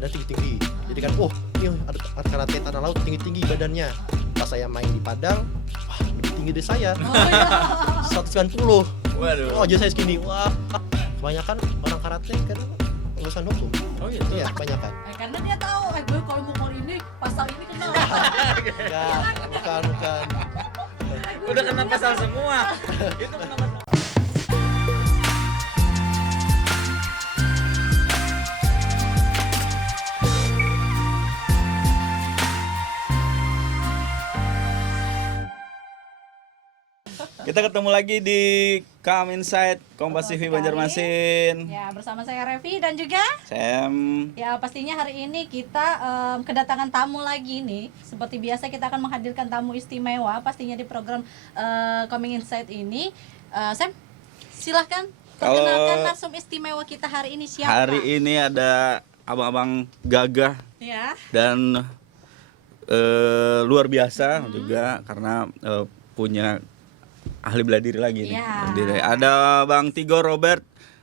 badan tinggi-tinggi. Jadi kan, ini ada karate tanah laut tinggi-tinggi badannya. Pas saya main di Padang, wah lebih tinggi dari saya. 190. Waduh. Oh, jadi saya segini. Wah, kebanyakan orang karate kan lulusan hukum. Oh gitu. Iya, kebanyakan. Karena dia tahu, gue kalau mukul ini pasal ini kena. Enggak, bukan. Udah kena pasal semua. Itu kena pasal. Kita ketemu lagi di Come Inside Kompas TV Banjarmasin. Ya, bersama saya Revi dan juga Sam. ya pastinya hari ini kita kedatangan tamu lagi nih. Seperti biasa kita akan menghadirkan tamu istimewa pastinya di program Coming Inside ini. Sam, silahkan perkenalkan narsum istimewa kita hari ini siapa? Hari ini ada abang-abang gagah Ya. dan luar biasa juga karena punya ahli bela diri lagi nih. Ya. Bela diri. Ada Bang Tigor Robert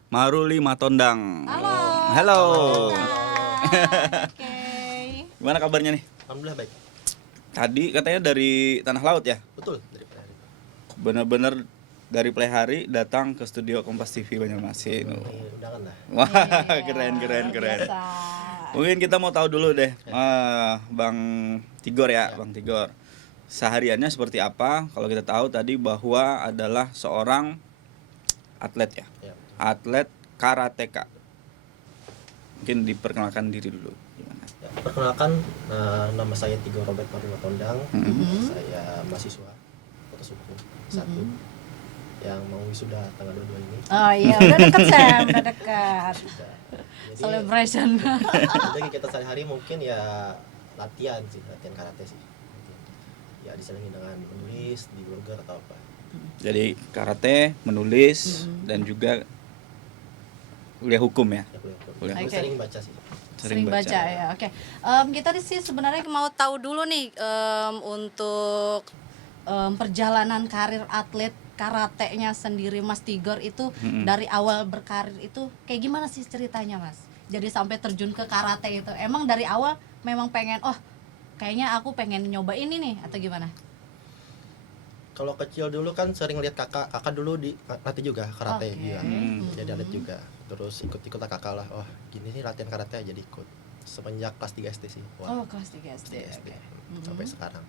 Maruli Matondang. Halo. Halo. Oke. Gimana kabarnya nih? Alhamdulillah baik. Tadi katanya dari Tanah Laut ya? Betul, dari Pelari. Bener-bener dari Plehari datang ke studio Kompas TV Banjarmasin. Undangan lah. Wah, Iya, keren. biasa. Mungkin kita mau tahu dulu deh, Bang Tigor ya, Bang Tigor. Sehariannya seperti apa? Kalau kita tahu tadi bahwa adalah seorang atlet ya, Ya. atlet karateka. Mungkin diperkenalkan diri dulu. Gimana? Ya, perkenalkan, nama saya Tigor Robert Maruli Matondang. Saya mahasiswa Fakultas Hukum 1 yang mau wisuda tanggal 22 ini. Oh iya, udah deket Sam, udah dekat. Sudah. Jadi, Celebration. jadi kita sehari-hari mungkin ya latihan karate sih. Ya diselingi dengan menulis di blogger atau apa. Jadi karate, menulis dan juga kuliah hukum ya. Ya, Kuliah. Oke. Sering baca sih. Sering baca ya. Oke. Kita sih sebenarnya mau tahu dulu nih untuk perjalanan karir atlet karatenya sendiri Mas Tigor itu dari awal berkarir itu kayak gimana sih ceritanya Mas? Jadi sampai terjun ke karate itu. Emang dari awal memang pengen kayaknya aku pengen nyoba ini nih atau gimana? Kalau kecil dulu kan sering lihat kakak dulu di latih juga karate. Oke. Iya. Jadi atlet juga. Terus ikut kakak lah. Wah, gini nih latihan karate jadi ikut. Semenjak kelas 3 SD sih. Wah, Kelas 3 SD. 3 SD. Oke. Sampai sekarang.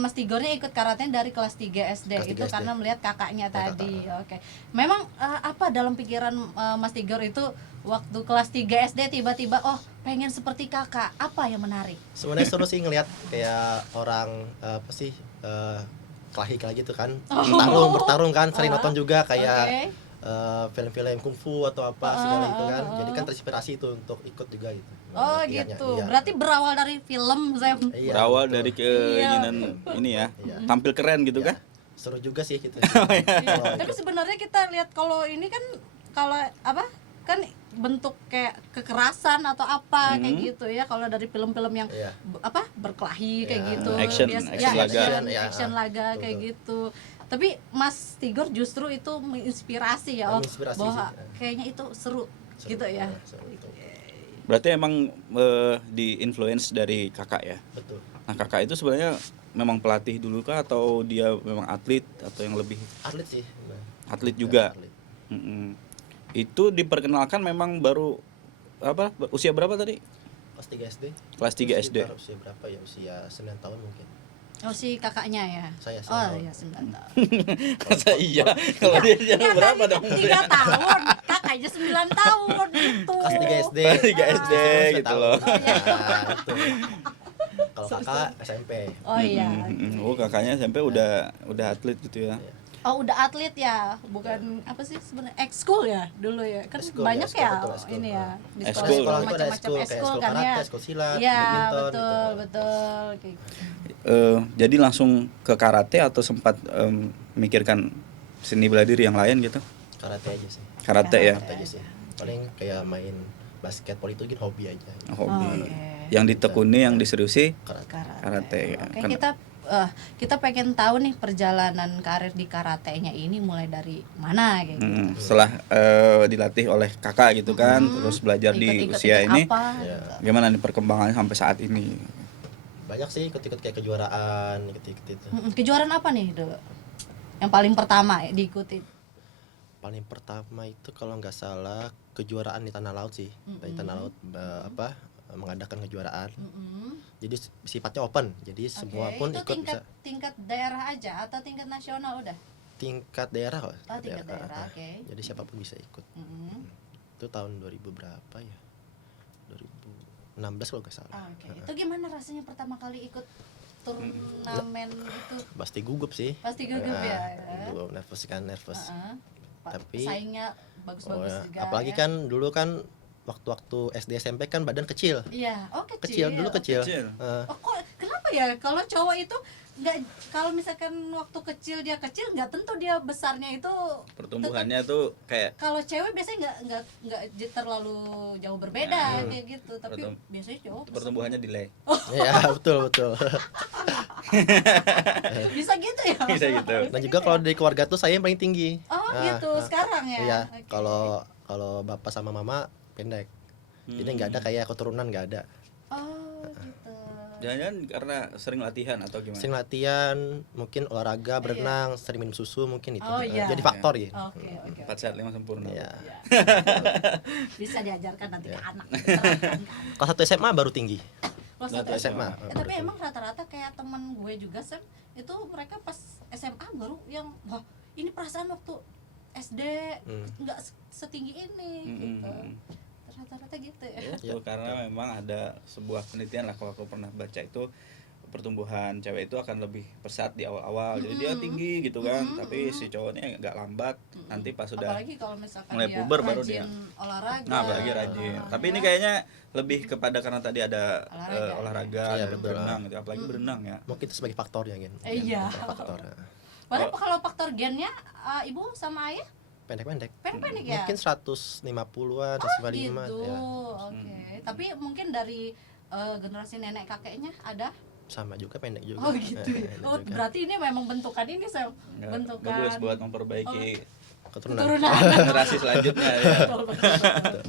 Mas Tigornya ikut karate dari kelas 3 SD Kelas 3 itu SD. karena melihat kakaknya Kakak. tadi. Oke. Memang apa dalam pikiran Mas Tigor itu waktu kelas 3 SD tiba-tiba pengen seperti kakak? Apa yang menarik? Sebenarnya seru sih ngelihat kayak orang kelahi kayak gitu kan. Bertarung kan, sering nonton juga kayak Oke. film-film kungfu atau apa segala itu kan. Jadi kan terinspirasi itu untuk ikut juga gitu. Oh Latihannya, gitu. iya. Berarti berawal dari film Sam. Iya, Berawal betul. dari keinginan ini ya, tampil keren gitu Iya. kan? Seru juga sih gitu. Tapi sebenarnya kita lihat kalau ini kan kalau kan bentuk kayak kekerasan atau apa kayak gitu ya kalau dari film-film yang Iya. berkelahi kayak Iya. gitu. Action laga. Action laga kayak Betul. gitu. Tapi Mas Tigor justru itu menginspirasi ya Menginspirasi bahwa sih. kayaknya itu seru gitu ya. Seru, betul. Berarti emang di-influence dari kakak ya? Betul. Nah kakak itu sebenarnya memang pelatih dulu kah atau dia memang atlet atau yang lebih Atlet sih. atlet juga? Atlet. Mm-mm. Itu diperkenalkan memang baru usia berapa tadi? Kelas 3 SD. Kelas 3 SD. Sekitar usia berapa ya? Usia 9 tahun mungkin. Oh si kakaknya ya. Saya 9 Oh tahun. iya 9 tahun. Masa iya? Kalau dia jalan berapa dong? 3 tahun, kakaknya 9 tahun gitu. Kelas 3 SD. 3 SD gitu loh. Nah, itu. Kalau kakak SMP. Oh iya. Oh kakaknya SMP udah atlet gitu ya? Oh udah atlet ya, bukan apa sih sebenarnya ekskul ya dulu ya kan Ekskul, banyak ekskul, ya betul, ekskul. ini ya di Ekskul. sekolah Sekolah itu ada macam-macam ekskul, kayak ekskul ekskul kan ya. karate, ekskul silat, Iya badminton, betul gitu. betul kayak gitu. Jadi langsung ke karate atau sempat memikirkan seni bela diri yang lain gitu? Karate aja sih. Karate ya? Karate aja sih. Paling kayak main basket, poli itu hobi aja. Hobi. Oke. Yang ditekuni, yang diseriusi Karate. karate ya. Oke Kan- kita kita pengen tahu nih perjalanan karir di karatenya ini mulai dari mana kayak gitu. Setelah dilatih oleh kakak gitu kan, terus belajar di Ikut-ikut usia ini, apa, Ya. gitu. gimana nih perkembangannya sampai saat ini? Banyak sih ikut-ikut kayak kejuaraan, ikut-ikut itu. Kejuaraan apa nih dulu yang paling pertama diikuti? Paling pertama itu kalau nggak salah kejuaraan di tanah laut sih. Di tanah laut mengadakan kejuaraan. Jadi sifatnya open. Jadi semua Oke, pun itu ikut tingkat bisa. tingkat daerah aja atau tingkat nasional udah? Tingkat daerah kok. Oh, tingkat daerah, oke. Jadi siapapun bisa ikut. Itu tahun 2000 berapa ya? 2016 kalau nggak salah. Oke. Itu gimana rasanya pertama kali ikut turnamen itu? Pasti gugup sih. Pasti gugup ya. Gugup, nervous kan, nervous. Tapi Saingnya bagus-bagus juga. apalagi ya. kan dulu kan waktu SD SMP kan badan kecil. Iya, oh kecil. Kecil dulu kecil. Kecil. Oh kok kenapa ya kalau cowok itu nggak, kalau misalkan waktu kecil dia kecil nggak tentu dia besarnya itu Pertumbuhannya tuh kayak kalau cewek biasanya nggak terlalu jauh berbeda kayak gitu, tapi biasanya cowok besar. pertumbuhannya delay. Ya, betul betul. Bisa gitu ya. Bisa gitu. Dan juga kalau dari keluarga tuh saya yang paling tinggi. Oh gitu sekarang ya. Iya, Oke. kalau bapak sama mama pendek. Jadi nggak ada kayak keturunan, nggak ada. Oh gitu. Jangan-jangan karena sering latihan atau gimana? Sering latihan, mungkin olahraga, berenang, sering minum susu mungkin itu. Oh, iya. Jadi faktor gitu. Oke oke. 4 sehat 5 sempurna. Iya. Ya. Bisa diajarkan nanti ke anak. Kelas 1 SMA baru tinggi. Kelas Satu satu SMA. tapi emang rata-rata kayak teman gue juga Sam, itu mereka pas SMA baru yang wah ini perasaan waktu SD nggak setinggi ini gitu. Rata-rata gitu ya. Itu karena memang ada sebuah penelitian lah, kalau aku pernah baca itu pertumbuhan cewek itu akan lebih pesat di awal-awal. Jadi dia tinggi gitu kan, tapi si cowoknya nggak lambat. Nanti pas sudah Apalagi kalau misalkan mulai dia puber baru rajin dia. olahraga. Nah, apalagi rajin. Tapi ini kayaknya lebih kepada karena tadi ada Olahraga. olahraga, Iya, ada betul. berenang gitu. Apalagi berenang ya. Mungkin itu sebagai faktor ya, Gen. Iya. Faktor. Padahal kalau faktor gennya ibu sama ayah Pendek-pendek. pendek ya. Mungkin 150-an, 155 gitu. ya. Oke. Tapi mungkin dari generasi nenek kakeknya ada. Sama juga, pendek juga. Oh gitu. Pendek Oh juga. berarti ini memang bentukan ini Sam. Nggak, Bentukan bagus buat memperbaiki Keturunan. turunan. generasi selanjutnya ya. Betul, betul, betul.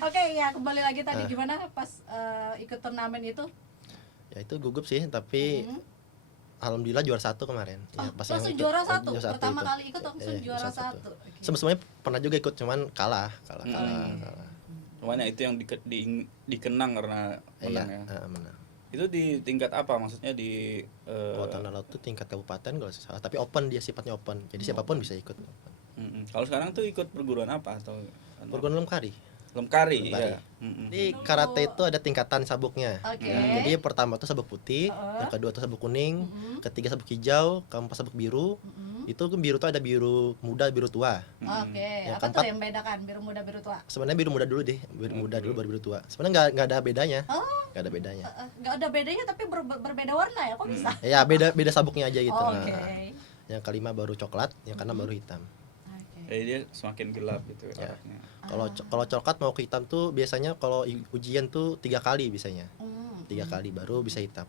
Oke ya kembali lagi tadi gimana pas ikut turnamen itu? Ya itu gugup sih, tapi alhamdulillah juara 1 kemarin. Ya, pas yang Langsung ikut, juara satu. juara Pertama itu. kali ikut langsung Iya, juara satu. Oke. Sebelumnya pernah juga ikut, cuman kalah. Cuman ya itu yang dikenang karena Iya, menang ya. menang. Itu di tingkat apa? Maksudnya di Kalau tanah laut itu tingkat kabupaten kalau nggak salah, tapi open, dia sifatnya open. Jadi siapapun bisa ikut. Kalau sekarang tuh ikut perguruan apa atau Perguruan Lemkari. Lemkari Lemkari. ya. Di karate itu ada tingkatan sabuknya. Oke. Jadi pertama tuh sabuk putih, yang kedua tuh sabuk kuning, ketiga sabuk hijau, keempat sabuk biru. Itu biru tuh ada biru muda, biru tua. Oke, Yang apa tuh keempat- yang membedakan biru muda biru tua? Sebenarnya biru muda dulu deh, biru muda dulu baru biru tua. Sebenarnya nggak ada bedanya. Nggak ada bedanya. Nggak ada bedanya tapi berbeda warna ya, kok bisa? Ya beda sabuknya aja gitu. Oke. Nah, yang kelima baru coklat, yang keenam baru hitam. Oke. Jadi dia semakin gelap gitu Ya. arahnya. Kalau coklat mau ke hitam tuh biasanya kalau ujian tuh 3 kali biasanya. 3 kali baru bisa hitam.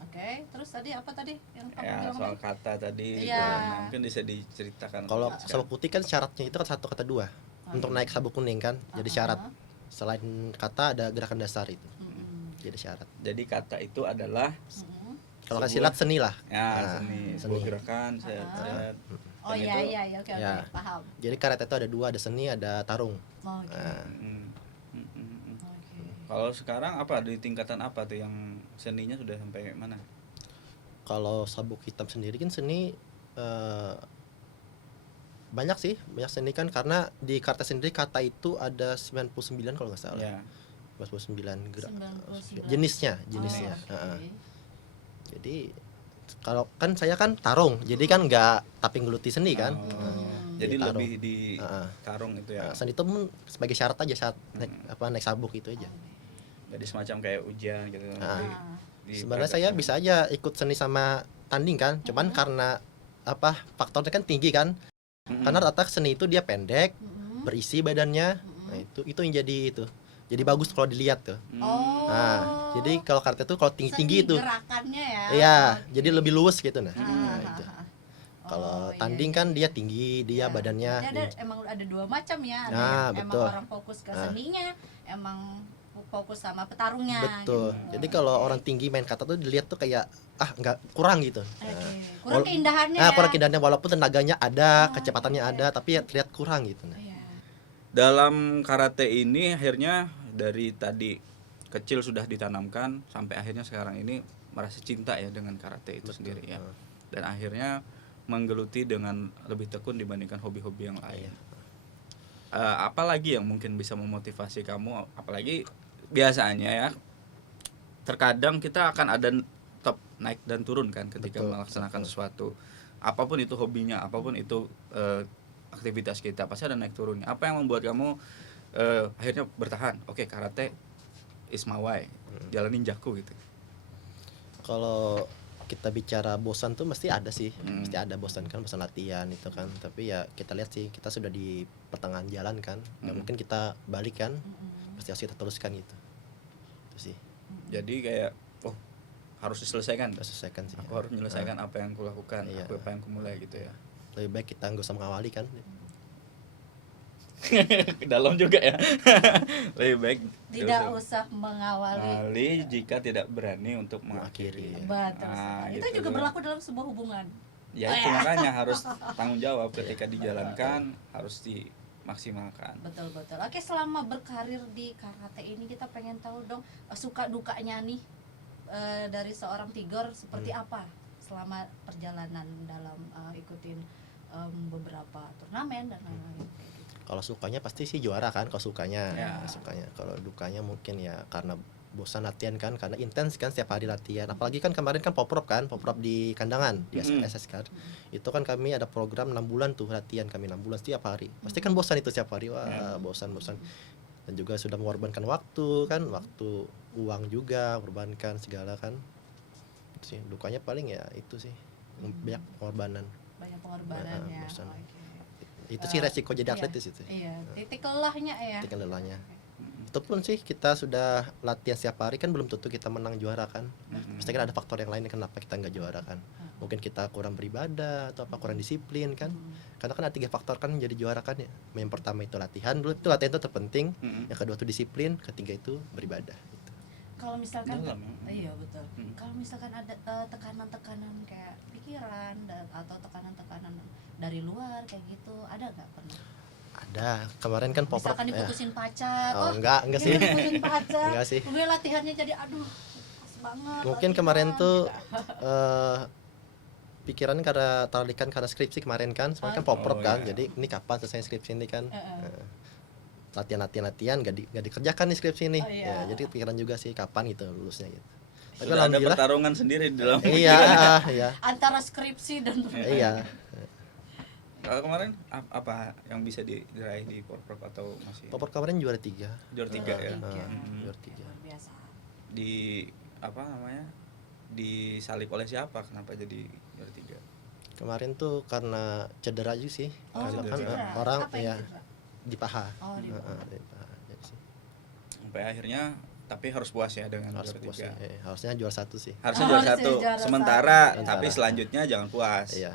Oke, terus tadi apa tadi yang kamu Ya, bilang? soal kata tadi Iya. mungkin bisa diceritakan. Kalau sabuk putih kan syaratnya itu kan 1 kata 2. Untuk naik sabuk kuning kan, jadi syarat. Selain kata ada gerakan dasar itu. Jadi syarat. Jadi kata itu adalah Kalau kan silat seni lah. ya Nah, seni, seni. sebuah gerakan, set. Oh Dan iya itu- iya iya, oke Ya. oke, paham. Jadi karate itu ada 2, ada seni, ada tarung. Oh, oke. Nah, Oke. Kalau sekarang apa di tingkatan apa tuh yang seninya sudah sampai mana? kalau sabuk hitam sendiri kan seni banyak sih, banyak seni kan karena di karate sendiri kata itu ada 99 kalau nggak salah. Ya. 99 gerak 99. jenisnya. Oh, oke. Jadi kalau kan saya kan tarung, jadi kan nggak tapi ngeluti seni kan. Oh, jadi tarung. lebih di Heeh. tarung itu ya. Nah, seni itu pun sebagai syarat aja saat naik sabuk itu aja. Jadi semacam kayak ujian gitu. Sebenarnya saya bisa aja ikut seni sama tanding kan, cuman karena faktornya kan tinggi kan. Karena rata seni itu dia pendek, berisi badannya. Nah, itu yang jadi itu Jadi bagus kalau dilihat tuh. Oh. Nah, jadi kalau karate tuh kalau tinggi-tinggi Seni itu, gerakannya ya. iya, Oke. jadi lebih luwes gitu nah. Ah, Nah, ah, itu. ah. Oh, Kalau iya, tanding iya, kan iya. dia tinggi, dia Ya, badannya. berarti emang ada dua macam ya. Ada Nah, yang betul. emang orang fokus ke seninya, emang fokus sama petarungnya. Betul. Gitu. Jadi kalau Oke. orang tinggi main kata tuh dilihat tuh kayak nggak kurang gitu. Oke. Nah, Kurang keindahannya nah, ya. kurang keindahannya walaupun tenaganya ada, Ah, kecepatannya iya. ada, tapi ya terlihat kurang gitu. Nah. Iya. Dalam karate ini akhirnya dari tadi kecil sudah ditanamkan sampai akhirnya sekarang ini merasa cinta ya dengan karate itu sendiri ya. Dan akhirnya menggeluti dengan lebih tekun dibandingkan hobi-hobi yang lain. Apalagi yang mungkin bisa memotivasi kamu, apalagi biasanya ya terkadang kita akan ada top naik dan turun kan ketika Betul, melaksanakan betul. sesuatu, apapun itu hobinya, apapun itu aktivitas kita pasti ada naik turunnya. Apa yang membuat kamu akhirnya bertahan? Oke, karate is my way, jalan ninjaku gitu. Kalau kita bicara bosan tuh mesti ada sih, mesti ada bosan kan, bosan latihan itu kan. Tapi ya kita lihat sih, kita sudah di pertengahan jalan kan, nggak mungkin kita balik kan, pasti harus kita teruskan gitu. Itu sih, Jadi kayak harus diselesaikan. kita selesaikan sih. Aku harus menyelesaikan apa yang kulakukan, Iya. apa yang kumulai gitu ya. Lebih baik kita nggak usah mengawali kan. Dalam juga ya. Lebih baik Tidak usah mengawali. mengawali jika tidak berani untuk Mengakhiri. mengakhiri. Betul. Ah, Itu gitu juga tuh. berlaku dalam sebuah hubungan. Ya itu makanya harus tanggung jawab ketika dijalankan, harus dimaksimalkan. Betul betul. Oke, selama berkarir di karate ini kita pengen tahu dong suka dukanya nih dari seorang Tigor seperti apa selama perjalanan dalam ikutin beberapa turnamen dan lain-lain. Kayak gitu. Kalau sukanya pasti sih juara kan, kalau sukanya. Ya. Sukanya. Kalau dukanya mungkin ya karena bosan latihan kan, karena intens kan setiap hari latihan. Apalagi kan kemarin kan poprov kan, poprov di kandangan di SS kan. Itu kan kami ada program 6 bulan tuh latihan, kami 6 bulan setiap hari. Pasti kan bosan itu setiap hari. Wah, bosan. Dan juga sudah mengorbankan waktu kan, waktu, uang juga, korbankan segala kan. Itu sih dukanya paling ya itu sih. Banyak pengorbanan. Banyak pengorbanannya. bosan. Oke. Itu sih resiko jadi atlet Iya. di situ. Iya, titik lelahnya ya. Titik lelahnya. Itu pun sih kita sudah latihan setiap hari kan belum tentu kita menang juara kan. Pasti kan ada faktor yang lain kenapa kita nggak juara kan. Mungkin kita kurang beribadah atau apa, kurang disiplin kan. Karena kan ada 3 faktor kan menjadi juara kan ya. Yang pertama itu latihan, dulu itu latihan itu terpenting. Yang kedua itu disiplin, ketiga itu beribadah gitu. Kalau misalkan Dalam, iya betul. Kalau misalkan ada tekanan-tekanan kayak pikiran atau tekanan-tekanan dari luar kayak gitu, ada nggak pernah? Ada. Kemarin kan poprov Misalkan diputusin pacar. Oh, enggak ini sih. diputusin pacar. Enggak sih. Kemudian latihannya jadi aduh pas banget. Mungkin latihan, kemarin tuh gitu. pikiran karena teralikan karena skripsi kemarin kan, soalnya kan poprov kan. iya. Jadi ini kapan selesai skripsi ini kan. Latihan nggak dikerjakan nih skripsi ini. Oh, iya. Ya, jadi pikiran juga sih kapan gitu lulusnya gitu. Tapi Sudah ada alhamdulillah. pertarungan sendiri di dalam Iya, pikiran. iya. Antara skripsi dan Iya. Kalau kemarin apa yang bisa diraih di poprov atau masih Poprov kemarin juara 3. juara 3 ya? Juara 3. luar biasa. Di apa namanya? Disalib oleh siapa? Kenapa jadi juara 3? Kemarin tuh karena cedera juga sih. Oh, Karena kan cedera. orang Apa yang ya cedera? di paha. Oh, di paha. Di paha. Jadi sih, Sampai akhirnya tapi harus puas ya dengan harus juara puas 3. sih. Harusnya juara 1 sih. Harusnya Oh, juara harusnya 1. juara Sementara satu. tapi selanjutnya jangan puas. Iya.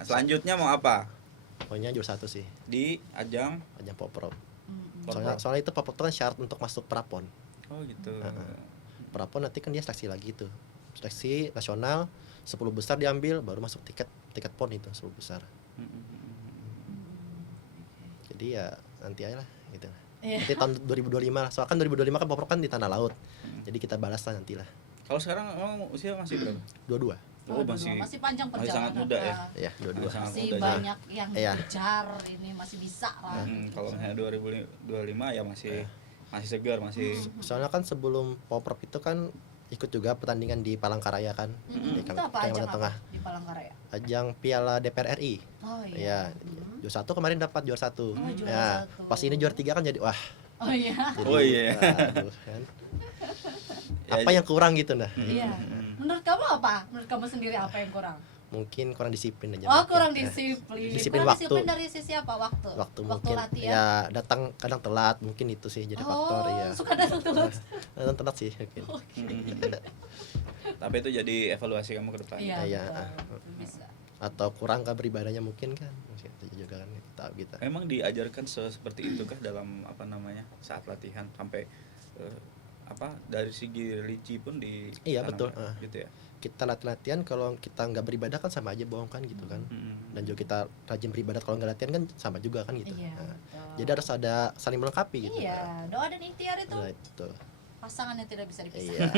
Selanjutnya mau apa? Pokoknya juara 1 sih. Di ajang Poprov. Poprov. Soalnya itu Poprov itu kan syarat untuk masuk prapon. Oh gitu. Prapon nanti kan dia seleksi lagi tuh. Seleksi nasional 10 besar diambil baru masuk tiket pon itu 10 besar. Jadi ya nanti aja lah gitu. Iya. Nanti tahun 2025 lah. Soalnya kan 2025 kan Poprov kan di tanah laut. Jadi kita balas lah nanti lah. Kalau sekarang emang usia masih berapa? 22. Oh, masih panjang masih perjalanan. sangat muda ya. Iya, 22. Masih sangat Masih muda. banyak yang Iya. dikejar ini masih bisa lah. Kalau misalnya 2025 ya masih segar, masih Soalnya kan sebelum Poprov itu kan ikut juga pertandingan di Palangkaraya kan. Di Itu apa ajang Kalimantan apa Tengah. di Palangkaraya? Ajang Piala DPR RI. Oh iya. Ya, juara 1 kemarin dapat juara 1. juara Ya, satu. pas ini juara 3 kan jadi wah. Oh iya. Jadi, Oh, iya. waduh, kan. Ya, Apa yang kurang gitu nah. Iya. Menurut kamu apa? Menurut kamu sendiri apa yang kurang? mungkin kurang disiplin aja Oh, mungkin. kurang disiplin. Disiplin Kurang waktu. disiplin dari sisi apa? Waktu. Waktu mungkin latihan. ya datang kadang telat mungkin itu sih jadi faktor ya. Suka datang telat. Datang telat sih mungkin. Tapi itu jadi evaluasi kamu ke depan. Iya, Iya. betul. Bisa. Atau kurang beribadahnya mungkin kan. Mungkin itu juga kan kita tahu kita. Emang diajarkan seperti itu kah dalam apa namanya saat latihan sampai dari segi religi pun di Iya, betul. gitu ya. Kita latihan kalau kita nggak beribadah kan sama aja bohong kan gitu kan. Dan juga kita rajin beribadah kalau nggak latihan kan sama juga kan gitu. Iya, Nah, betul. jadi harus ada saling melengkapi gitu. Iya, doa dan ikhtiar itu Nah, itu. pasangan yang tidak bisa dipisah. Iya.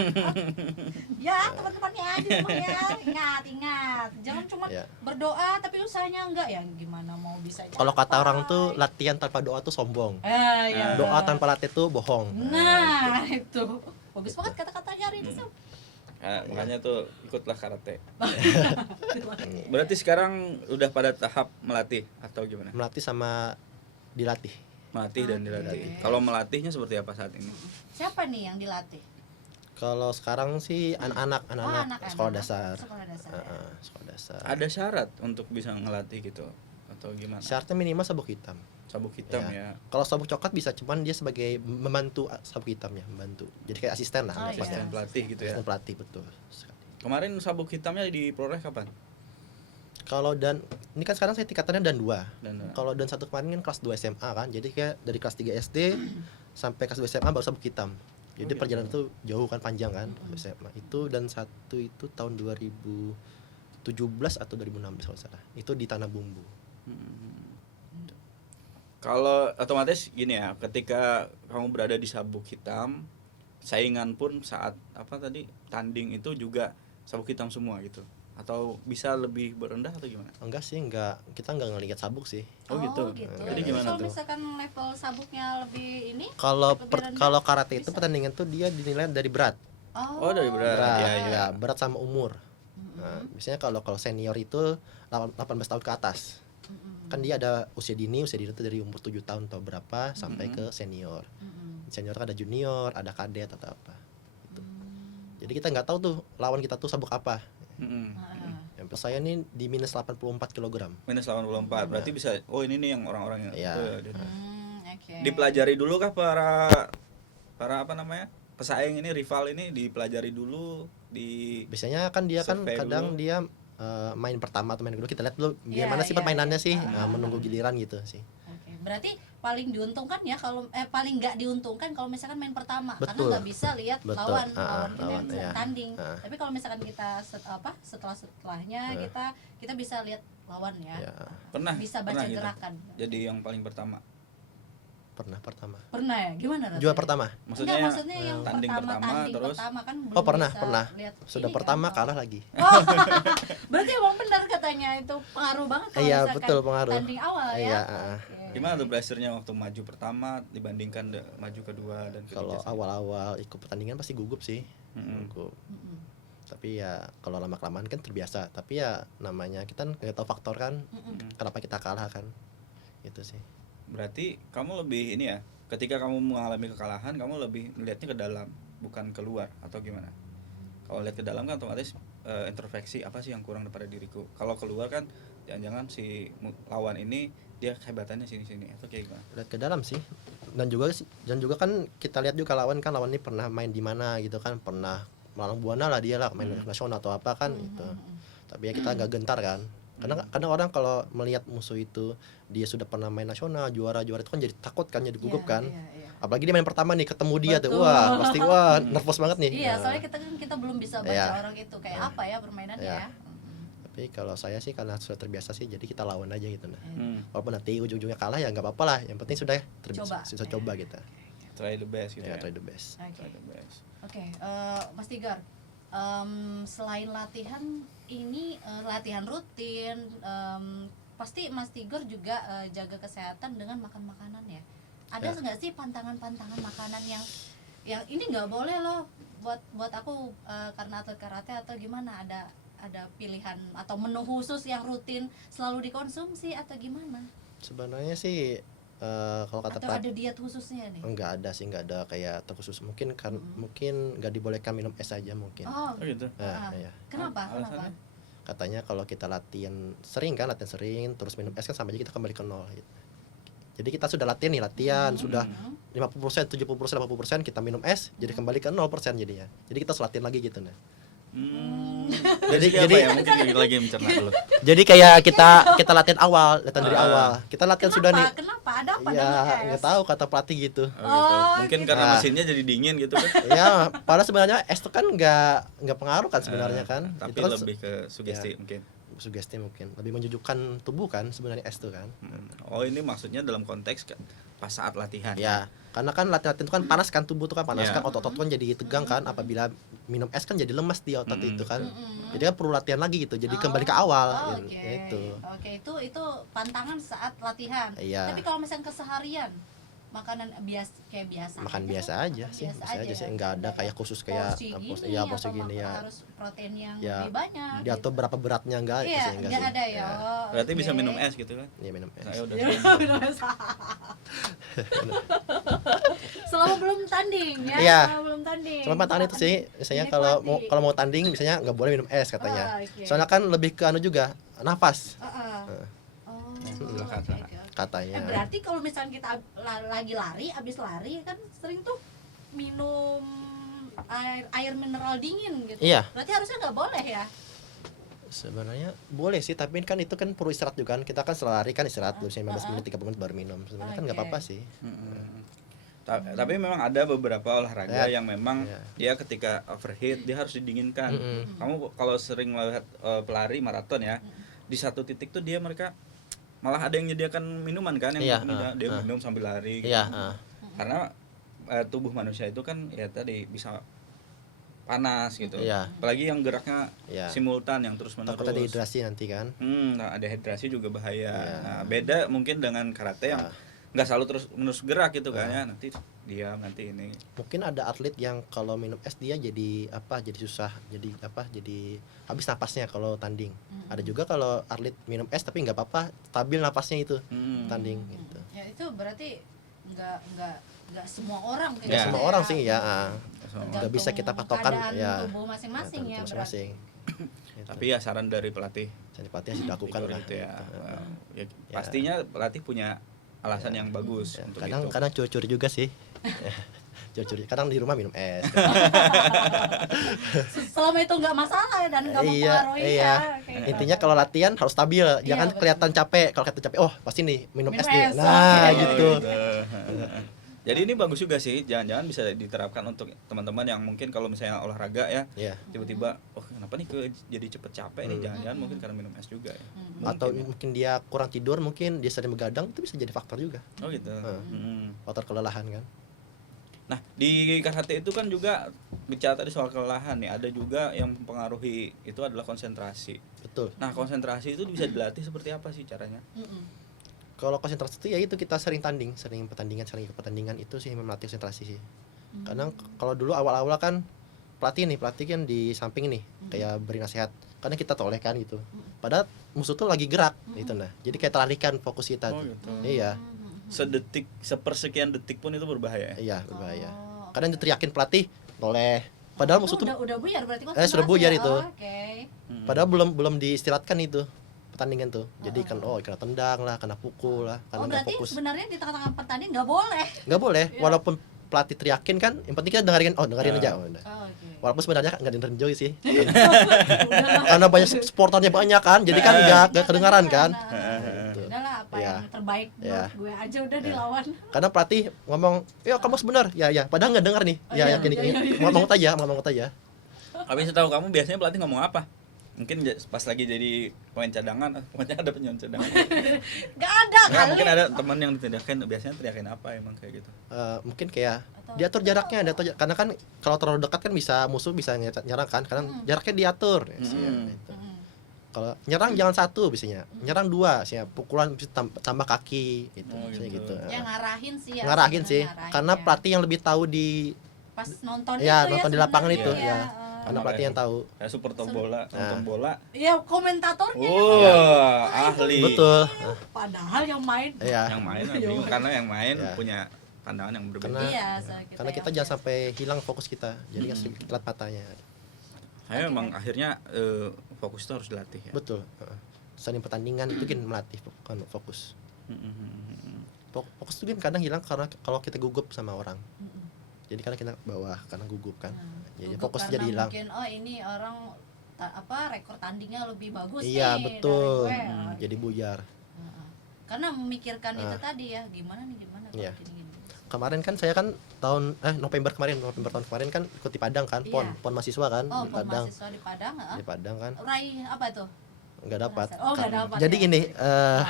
Ya, teman-temannya di rumah ya, ingat. Jangan cuma Iya. berdoa tapi usahanya enggak ya. Gimana mau bisa Kalau kata capai? orang tuh latihan tanpa doa tuh sombong. Iya. Doa tanpa latihan tuh bohong. Nah, itu. Bagus banget kata-katanya hari ini, Sob. Makanya tuh ikutlah karate. Hmm. Berarti sekarang udah pada tahap melatih atau gimana? Melatih sama dilatih. Melatih dan Oke. dilatih. Kalau melatihnya seperti apa saat ini? Siapa nih yang dilatih? Kalau sekarang sih anak-anak anak-anak. sekolah dasar. Sekolah dasar. Ya. Sekolah dasar. Ada syarat untuk bisa ngelatih gitu atau gimana? Syaratnya minimal sabuk hitam. Sabuk hitam Ya. ya. Kalau sabuk coklat bisa, cuman dia sebagai membantu sabuk hitamnya, membantu. Jadi kayak asisten lah. Oh, iya. Asisten pelatih gitu ya. Asisten pelatih betul. Sekali. Kemarin sabuk hitamnya diperoleh kapan? Kalau dan ini kan sekarang saya tingkatannya dan 2. Dan Kalau dan 1 kemarin kan kelas 2 SMA kan. Jadi kayak dari kelas 3 SD sampai kelas 2 SMA baru sabuk hitam. Jadi Oh, gitu. perjalanan itu jauh kan, panjang kan. SMA itu dan 1 itu tahun 2017 atau 2016 kalau salah. Itu di Tanah Bumbu. kalau otomatis gini ya, ketika kamu berada di sabuk hitam, saingan pun saat tanding itu juga sabuk hitam semua gitu. Atau bisa lebih berendah atau gimana? Enggak sih, kita enggak ngelihat sabuk sih. Oh, gitu. Jadi gimana Kalau tuh? misalkan level sabuknya lebih ini? Kalau Lebih rendah, kalau karate itu bisa. pertandingan tuh dia dinilai dari berat. Oh, dari berat. Berat, Iya, iya. ya, berat sama umur. Nah, biasanya kalau senior itu 18 tahun ke atas. Kan dia ada usia dini itu dari umur 7 tahun atau berapa sampai ke senior. Senior kan ada junior, ada kadet atau apa. Gitu. Jadi kita nggak tahu tuh lawan kita tuh sabuk apa. Mm-mm. Yang saya ini di minus 84 kg. Minus 84. Berarti bisa ini nih yang orang-orang yang Iya. Oke. Dipelajari dulu kah para apa namanya? Pesaing ini, rival ini dipelajari dulu di Biasanya kan dia kan Survei kadang dulu. dia main pertama atau main kedua kita lihat dulu Iya, gimana sih iya, permainannya iya. sih, menunggu giliran gitu sih. Oke, berarti paling diuntungkan ya kalau paling nggak diuntungkan kalau misalkan main pertama karena Betul. nggak bisa lihat Betul. lawan kita Lawan, yang iya. tanding. Ah. Tapi kalau misalkan kita setelahnya kita bisa lihat lawan ya. Ya, pernah Bisa baca gitu. gerakan. Jadi yang paling pertama. pernah pertama. Pernah ya? Gimana rasanya? Juara pertama. Maksudnya, Enggak, maksudnya yang tanding pertama, tanding terus pertama kan belum Oh, pernah. bisa lihat Sudah ini pertama kan. kalah lagi. Oh, berarti emang benar katanya itu pengaruh banget kalau Iya, misalkan betul, pengaruh. tanding awal ya. Iya, Oke. gimana tuh pressure-nya waktu maju pertama dibandingkan maju kedua dan ketiga? Kalau awal-awal ikut pertandingan pasti gugup sih. Gugup. Mm-mm. Tapi ya kalau lama-kelamaan kan terbiasa. Tapi ya namanya kita nggak tahu faktor kan. Kenapa kita kalah kan. Itu sih. Berarti kamu lebih ini ya, ketika kamu mengalami kekalahan, kamu lebih melihatnya ke dalam, bukan keluar atau gimana? Kalau lihat ke dalam kan otomatis introspeksi apa sih yang kurang daripada diriku. Kalau keluar kan jangan-jangan si lawan ini dia kehebatannya sini-sini atau kayak gimana? Lihat ke dalam sih. Dan juga kan kita lihat juga lawan ini pernah main di mana gitu kan, pernah Malang Buana lah dia lah main nasional atau apa kan gitu. Tapi ya kita nggak gentar kan. Karena orang kalau melihat musuh itu dia sudah pernah main nasional, juara-juara itu kan jadi takut kan, jadi gugup kan. Iya. Apalagi dia main pertama nih ketemu dia tuh. Betul. Wah, pasti nervous banget nih. Iya, Nah, soalnya kita belum bisa baca Iya. orang itu kayak apa ya permainannya Iya. ya. Tapi kalau saya sih karena sudah terbiasa sih, jadi kita lawan aja gitu nah. Hmm. Walaupun nanti ujung-ujungnya kalah ya nggak apa-apa lah. Yang penting sudah Coba. coba kita. Try the best gitu Ya, ya. try the best. Oke. Try the best. Oke, Mas Tigar, selain latihan ini latihan rutin, pasti Mas Tigor juga jaga kesehatan dengan makan makanan ya. Ada Ya. nggak sih pantangan-pantangan makanan yang ini nggak boleh loh buat aku karena atlet karate atau gimana? Ada pilihan atau menu khusus yang rutin selalu dikonsumsi atau gimana? Sebenarnya sih kalau kata Atau ada diet khususnya nih? enggak ada kayak terkhusus, mungkin mungkin nggak dibolehkan minum es aja mungkin. Oh, Oh gitu. Nah, ya. kenapa? Alasannya? katanya kalau kita latihan sering terus minum es kan sama aja kita kembali ke nol gitu. Jadi kita sudah latihan sudah 50%, 70%, 80% kita minum es jadi kembali ke 0% jadinya. Jadi kita harus latihan lagi gitu nah. Jadi Jadi- apa ya? Mungkin lagi mencerna dulu. Jadi kayak kita latihan dari awal. Kita latihan sudah nih. Kenapa? Ada apa Ya dengan es? nggak tahu kata pelatih gitu. Oh, gitu. Mungkin gitu. karena Ah. mesinnya jadi dingin gitu kan. Ya, padahal sebenarnya es itu kan nggak pengaruh kan sebenarnya kan. Tapi Itu kan lebih ke sugesti mungkin. sugesti mungkin lebih menunjukkan tubuh kan sebenarnya es itu kan. Oh, ini maksudnya dalam konteks pas saat latihan. Ya, karena kan latihan itu kan panas kan tubuh tuh kan panas Ya. kan otot-otot kan jadi tegang kan apabila minum es kan jadi lemas di otot itu kan. Jadi kan perlu latihan lagi gitu. Jadi kembali ke awal Oke. gitu. Oke, itu pantangan saat latihan. Iya. Tapi kalau misalnya keseharian makanan kayak biasa Makan aja biasa kan? aja sih, Biasa biasa aja ya? sih. Enggak ada kayak khusus kayak porsi porsi gini ya porsi atau gini ya. harus protein yang Ya, lebih banyak Diatur berapa beratnya enggak iya, sih enggak nggak sih. ada ya. Oh, Berarti bisa oke. minum es gitu kan. Iya minum es. Saya udah Ya, sering. minum es. Selama belum tanding ya, Iya. selama belum tanding. Selama tangan itu sih, misalnya kalau mau tanding misalnya nggak boleh minum es katanya. oke. Soalnya kan lebih ke anu juga nafas Heeh. Oh, Silakan, oke, silakan. oke. katanya. Berarti kalau misalnya kita lagi lari, abis lari kan sering tuh minum air mineral dingin gitu. Iya. Berarti harusnya nggak boleh ya? Sebenarnya boleh sih, tapi kan itu kan perlu istirahat juga kan. Kita kan setelah lari kan istirahat dulu 15 menit 30 menit baru minum. Sebenarnya kan nggak Oke. apa-apa sih. Tapi memang ada beberapa olahraga Ya. yang memang Ya. dia ketika overheat dia harus didinginkan. Kamu kalau sering melihat pelari maraton ya, di satu titik tuh mereka malah ada yang menyediakan minuman kan yang Iya, dia minum sambil lari gitu. Iya, Karena tubuh manusia itu kan ya tadi bisa panas gitu. Iya. Apalagi yang geraknya Iya. simultan yang terus menerus. Takutnya dehidrasi nanti kan. Nah, dehidrasi juga bahaya. Iya. Nah, beda mungkin dengan karate yang nggak selalu terus menerus gerak gitu kan ya. Nanti diam, nanti ini. Mungkin ada atlet yang kalau minum es dia jadi susah, jadi habis napasnya kalau tanding. Ada juga kalau atlet minum es tapi nggak apa-apa, stabil napasnya itu tanding gitu. Ya itu berarti nggak semua orang kayak Nggak Ya. semua orang sih ya. Sama. Nggak bisa kita patokan keadaan ya. tubuh masing-masing ya berarti. Masing-masing. Tapi ya saran dari pelatih Jadi pelatih harus dilakukan Igor lah. itu ya. Gitu. Ya, pastinya pelatih punya alasan yang bagus Ya, untuk kadang itu. kadang curi-curi juga sih. Curi-curi. Kadang di rumah minum es. Selama itu nggak masalah dan nggak mempengaruhi iya. ya. Kayak gitu. Intinya kalau latihan harus stabil, jangan betul. kelihatan capek. Kalau kelihatan capek, oh pasti nih minum Minum es nih. es, Nah, oke. gitu. Jadi ini bagus juga sih, jangan-jangan bisa diterapkan untuk teman-teman yang mungkin kalau misalnya olahraga ya, Iya. tiba-tiba, oh kenapa nih jadi cepet capek nih, jangan-jangan mungkin karena minum es juga ya. Atau Mungkin ya. mungkin dia kurang tidur, mungkin dia sering begadang, itu bisa jadi faktor juga. Oh gitu. Faktor kelelahan kan. Nah di karate itu kan juga bicara tadi soal kelelahan nih, ada juga yang mempengaruhi itu adalah konsentrasi. Betul. Nah konsentrasi itu bisa dilatih seperti apa sih caranya? Kalau konsentrasi itu ya itu kita sering ikut pertandingan itu sih melatih konsentrasi sih. Kadang kalau dulu awal-awal kan pelatih kan di samping nih kayak beri nasihat. Kadang kita toleh kan gitu. Padahal musuh tuh lagi gerak gitu nah. Jadi kayak teralihkan fokus kita Oh, tuh. gitu. Iya, Sepersekian detik pun itu berbahaya. iya berbahaya. Kadang diteriakin pelatih toleh. Padahal musuh tuh udah buyar berarti sudah buyar konsentrasi ya? itu. Oh, oke. padahal belum diistirahatkan itu pertandingan tuh. Jadi kan kena tendang lah, kena pukul lah, Oh karena nggak berarti fokus. sebenarnya di tengah-tengah pertandingan nggak boleh. Nggak boleh, walaupun pelatih teriakin kan, yang penting kita dengerin aja. Oh, udah. Oh, oke. Walaupun sebenarnya nggak dengerin juga sih, karena banyak supporternya banyak kan, jadi kan nggak kedengaran kan. Gitu. Udahlah apa Iya. yang terbaik Iya. menurut gue aja udah dilawan. Karena pelatih ngomong, ya kamu sebenar, ya, padahal nggak dengar nih, iya, ya gini, iya, iya. ngomong aja. Tapi setahu kamu biasanya pelatih ngomong apa? Mungkin pas lagi jadi pemain cadangan, pokoknya ada pemain cadangan. Nggak ada Nggak, kali. mungkin ada teman yang diteriakin, biasanya teriakin apa emang kayak gitu. Mungkin kayak diatur jaraknya, karena kan kalau terlalu dekat kan musuh bisa nyerang kan, karena jaraknya diatur. Ya, sih, ya, gitu. Kalau nyerang jangan satu biasanya, nyerang dua, sih, pukulan bisa tambah kaki, gitu, Oh, biasanya gitu. gitu. Ya ngarahin sih ya. Ngarahin sih, sebenarnya karena ngarahin ya. pelatih yang lebih tahu di Pas nonton ya, itu nonton di ya lapangan sebenarnya itu, ya. ya. Karena pelatih yang tahu. Kayak super bola, nonton bola. Ya komentatornya yang Ahli. Betul. padahal yang main Iya. Yang main bingung, karena yang main Ya. punya pandangan yang berbeda. Karena- iya, Karena kita jangan sampai hilang fokus kita, jadi kan telat matanya. Saya memang akhirnya fokus itu harus dilatih ya. Betul. Selain pertandingan itu kan melatih fokus. Fokus itu kan kadang hilang karena kalau kita gugup sama orang. Jadi kadang kita bawah karena gugup kan. Jadi Gugup fokus karena jadi hilang. mungkin ini orang rekor tandingnya lebih bagus Iya nih betul. dari gue. Jadi buyar. Karena memikirkan itu tadi ya, gimana kalau Iya. gini-gini. Kemarin kan saya kan November tahun kemarin kan ikut di Padang kan, Iya. pon mahasiswa kan Oh, di Padang. mahasiswa di Padang, Di Padang kan raih apa tuh? nggak dapat. Oh, nggak dapat. Jadi ya? gini, Nah,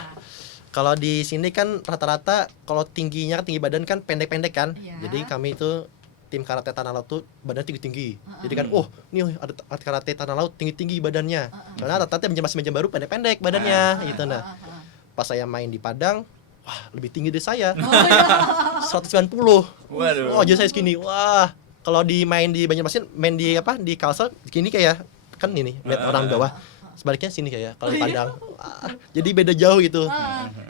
kalau di sini kan rata-rata kalau tinggi badan kan pendek-pendek kan. Iya. Jadi kami itu tim karate tanah laut tuh badan tinggi-tinggi. Jadi kan nih ada atlet karate tanah laut tinggi-tinggi badannya. Karena rata-rata masih meja baru pendek-pendek badannya gitu nah. Pas saya main di Padang, wah lebih tinggi dari saya. Oh, iya. 190. Waduh. Oh, jadi saya segini. Wah, kalau main di Banjarmasin, main di di Kalsel gini kayak kan ini, lihat orang bawah. Sebaliknya sini kayak kalau di Padang. Wah, jadi beda jauh gitu.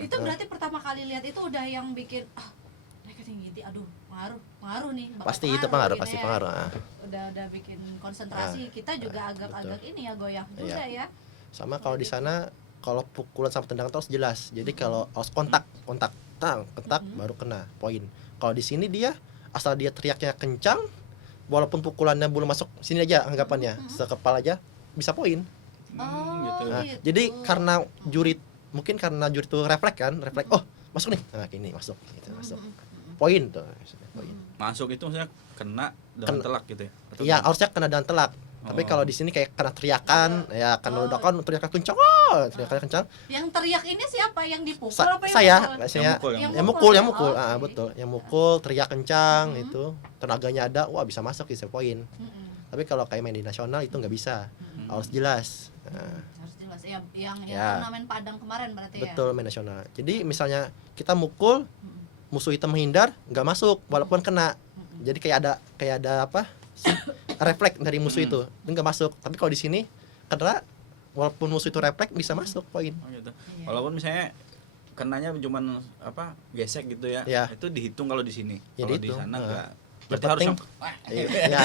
Itu berarti pertama kali lihat itu udah yang bikin mereka tinggi, aduh pengaruh nih. Bakal Pasti itu pengaruh, ini pasti ya. pengaruh. Udah bikin konsentrasi kita juga agak-agak ini ya goyah juga ya. Sama kalau di sana kalau pukulan sama tendangan terus jelas. Jadi kalau harus kontak, baru kena poin. Kalau di sini dia asal dia teriaknya kencang, walaupun pukulannya belum masuk sini aja anggapannya, sekepal aja bisa poin. Gitu. Nah, Gitu. jadi karena mungkin karena juri itu refleks, oh masuk nih, nah gini masuk, gitu masuk, poin tuh, poin. Masuk itu maksudnya kena dengan telak gitu ya? Atau Iya gimana? harusnya kena dengan telak. Tapi kalau di sini kayak kena teriakan, ya karena ledakan teriakan kencang, teriakan kencang. Yang teriak ini siapa yang dipukul Sa- apa yang saya, mukul? saya Yang mukul, yang mukul, Oh, oke. betul, yang mukul, teriak kencang itu, tenaganya ada, wah bisa masuk bisa poin. Tapi kalau kayak main di nasional itu nggak bisa, harus jelas. Nah, Harus jelas ya, yang Ya. turnamen Padang kemarin berarti ya. betul main nasional. Jadi misalnya kita mukul, musuh kita menghindar, nggak masuk, walaupun kena. Jadi kayak ada apa? Refleks dari musuh itu, nggak masuk. Tapi kalau di sini kena, walaupun musuh itu refleks bisa masuk poin. Oh, gitu. Iya. Walaupun misalnya kenanya cuman gesek gitu ya, Iya. itu dihitung kalau di sini. Ya, Kalau di dihitung. sana Nah. enggak. Yang Berarti harus penting- Ya,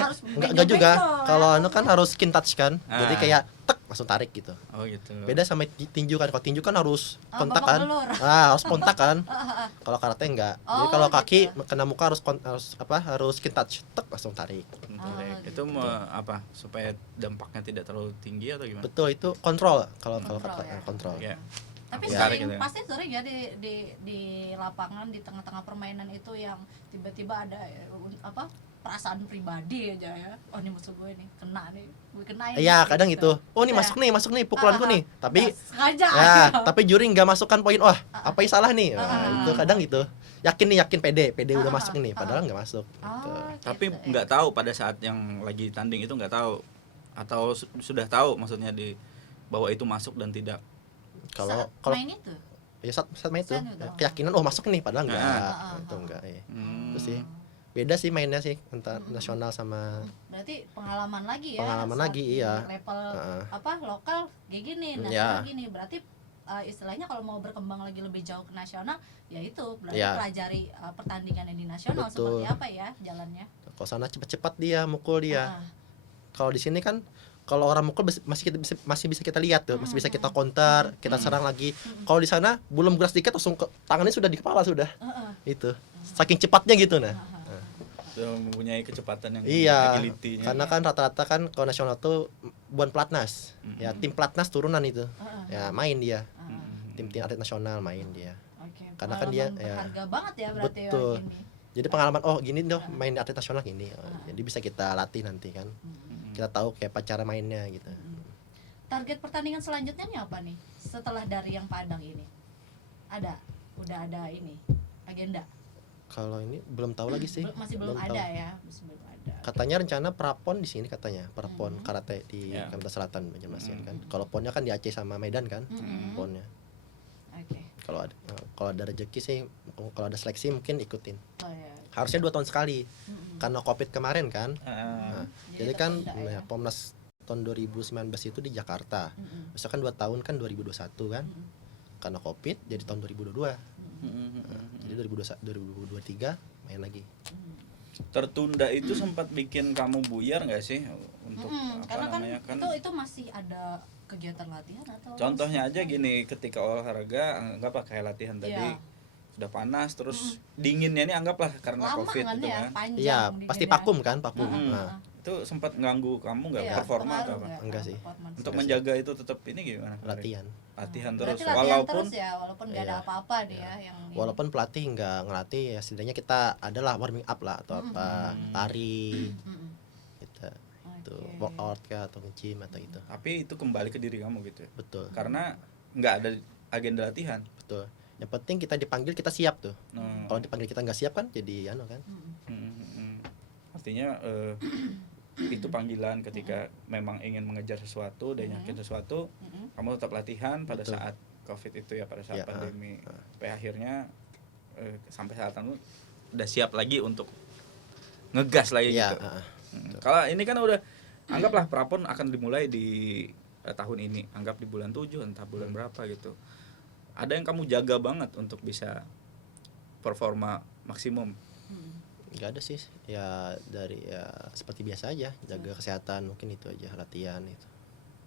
harus enggak juga. bengkel-bengkel, Kalau ya. kan harus skin touch kan. Jadi Ah. kayak tek langsung tarik gitu. Oh gitu. Beda sama tinju kan. Kalau tinju kan harus kontak babak kan. belur. Harus kontak kan. Kalau karate enggak. Jadi Oh, kalau kaki gitu. kena muka harus skin touch, tek langsung tarik. Tarik. Itu supaya dampaknya tidak terlalu tinggi atau gimana? Betul, itu kontrol kalau Kontrol, ya. kontrol. Ya. Tapi Tarik sering gitu ya. pasti sering ya di lapangan di tengah-tengah permainan itu yang tiba-tiba ada perasaan pribadi aja ya. Oh ini musuh gue nih kena nih, gue kena ini. Iya, kadang gitu. Oh, ini Ya. masuk nih pukulanku nih. Tapi sengaja. ya, tapi juri nggak masukkan poin. Wah, apa yang salah nih? Nah, itu kadang gitu. Yakin pede udah masuk ini, padahal nggak masuk. Gitu. Tapi gitu ya. nggak tahu pada saat yang lagi tanding itu nggak tahu atau sudah tahu maksudnya bahwa itu masuk dan tidak. Kalau main itu. ya saat main itu Saat itu. keyakinan masuk nih padahal enggak Ah. itu enggak ya. Hmm. Itu sih beda sih mainnya sih antara nasional sama Berarti pengalaman lagi ya. Pengalaman saat lagi, di iya. Level Heeh. lokal kayak gini, Ya. nasional gini. Berarti istilahnya kalau mau berkembang lagi lebih jauh ke nasional, ya itu berarti Ya. pelajari pertandingan yang di nasional Betul. seperti apa ya jalannya. kalau sana cepat-cepat dia mukul dia. Ah. Kalau di sini kan kalau orang mukul masih bisa kita lihat tuh, masih bisa kita counter, kita serang lagi. Kalau di sana belum gerak sedikit langsung tangannya sudah di kepala sudah. Itu. Saking cepatnya gitu nah. Sudah mempunyai kecepatan yang Iya. agility-nya. Karena kan rata-rata kan kalau nasional tuh buan pelatnas. Ya tim pelatnas turunan itu. Ya main dia. Tim-tim atlet nasional main dia. Oke. Karena kan dia, pengalaman ya. berharga banget ya berarti ya Betul. gini. Jadi pengalaman gini dong main di atlet nasional gini. Jadi bisa kita latih nanti kan. Kita tahu kayak cara mainnya gitu. Target pertandingan selanjutnya nih apa nih? Setelah dari yang Padang ini. Udah ada ini agenda. Kalau ini belum tahu lagi sih. Masih belum tahu. ada ya, masih belum ada. Katanya rencana prapon di sini katanya, prapon karate di Ya. Kalimantan Selatan Banjarmasin kan. Kalau ponnya kan di Aceh sama Medan kan. Ponnya. Oke. Kalau ada rezeki sih, kalau ada seleksi mungkin ikutin. Oh ya. Harusnya 2 tahun sekali. Karena Covid kemarin kan. Nah, jadi kan tertunda ya. Pomnas tahun 2019 itu di Jakarta. Misalkan 2 tahun kan 2021 kan. Karena Covid jadi tahun 2022. Jadi 2023 main lagi. Tertunda itu sempat bikin kamu buyar nggak sih? untuk karena kan namanya itu masih ada kegiatan latihan atau contohnya aja gini, ketika olahraga anggaplah kayak latihan tadi Iya. sudah panas terus dinginnya ini anggaplah karena lama covid kan gitu ya, kan. panjang Iya, pasti dinginnya. vakum kan, vakum. Mm-mm. Nah, Itu sempat ganggu kamu nggak Iya, performa atau pengaruh apa? nggak Enggak sama sih. performance? Untuk Enggak sih. menjaga itu tetap ini gimana? Farid? latihan. Latihan terus Berarti latihan walaupun terus ya, walaupun nggak ada Iya. apa-apa dia yang ini. Walaupun pelatih nggak ngelatih ya setidaknya kita adalah warming up lah atau apa, lari Mm-mm. kita itu Oke. workout kah atau nge-gym atau itu. tapi itu kembali ke diri kamu gitu ya. Betul, Karena nggak ada agenda latihan. betul. Yang penting kita dipanggil kita siap tuh. Nah, Kalau dipanggil kita nggak siap kan jadi anu kan. artinya itu panggilan ketika memang ingin mengejar sesuatu dan yakin sesuatu, kamu tetap latihan pada Betul. saat covid itu ya, pada saat Ya, pandemi. Sampai akhirnya sampai saat kamu udah siap lagi untuk ngegas lagi Iya, gitu. Kalau ini kan udah anggaplah prapon akan dimulai di tahun ini, anggap di bulan 7 entah bulan berapa gitu. Ada yang kamu jaga banget untuk bisa performa maksimum. nggak ada sih ya, dari ya seperti biasa aja, jaga kesehatan mungkin itu aja, latihan itu.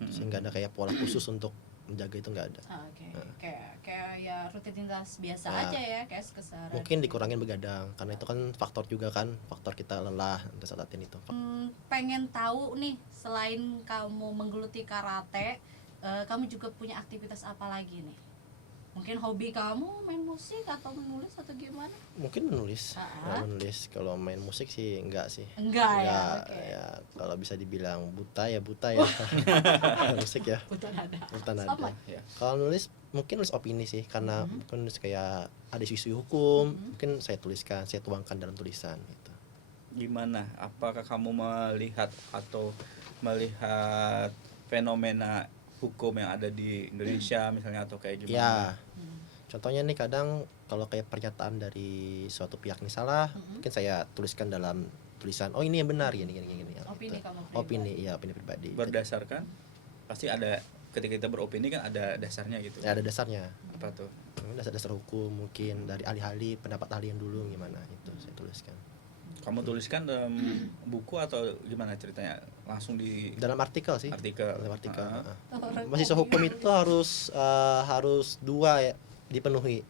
Sehingga ada kayak pola khusus untuk menjaga itu nggak ada. Oke. Kayak ya rutinitas biasa Nah, aja ya, kayak keseharian. Mungkin dikurangin begadang karena itu kan faktor juga kan, faktor kita lelah untuk saat latihan itu. Pengen tahu nih, selain kamu menggeluti karate, kamu juga punya aktivitas apa lagi nih? Mungkin hobi kamu main musik atau menulis atau gimana? Mungkin menulis. Ah. Menulis. Kalau main musik sih enggak sih. Enggak ya, Enggak, oke. ya kalau bisa dibilang buta ya buta ya. Musik ya, Buta nada. buta Sama. nada. Ya. Kalau nulis mungkin nulis opini sih, karena mungkin nulis kayak ada isu-isu hukum, mungkin saya tuliskan, saya tuangkan dalam tulisan gitu. Gimana? Apakah kamu melihat atau melihat fenomena hukum yang ada di Indonesia misalnya atau kayak gimana? Ya. Contohnya nih kadang kalau kayak pernyataan dari suatu pihak ini salah, mungkin saya tuliskan dalam tulisan, oh ini yang benar gini. Opini Gitu. kamu pribadi. Opini, iya opini pribadi. Berdasarkan pasti ada, ketika kita beropini kan ada dasarnya gitu. Ya ada dasarnya. Apa tuh? Dasar-dasar hukum mungkin dari ahli-ahli, pendapat ahli yang dulu gimana itu saya tuliskan. Kamu tuliskan dalam buku atau gimana ceritanya? Langsung di Dalam artikel sih. artikel. Dalam artikel. Ah. Mahasiswa hukum itu harus dua ya dipenuhi.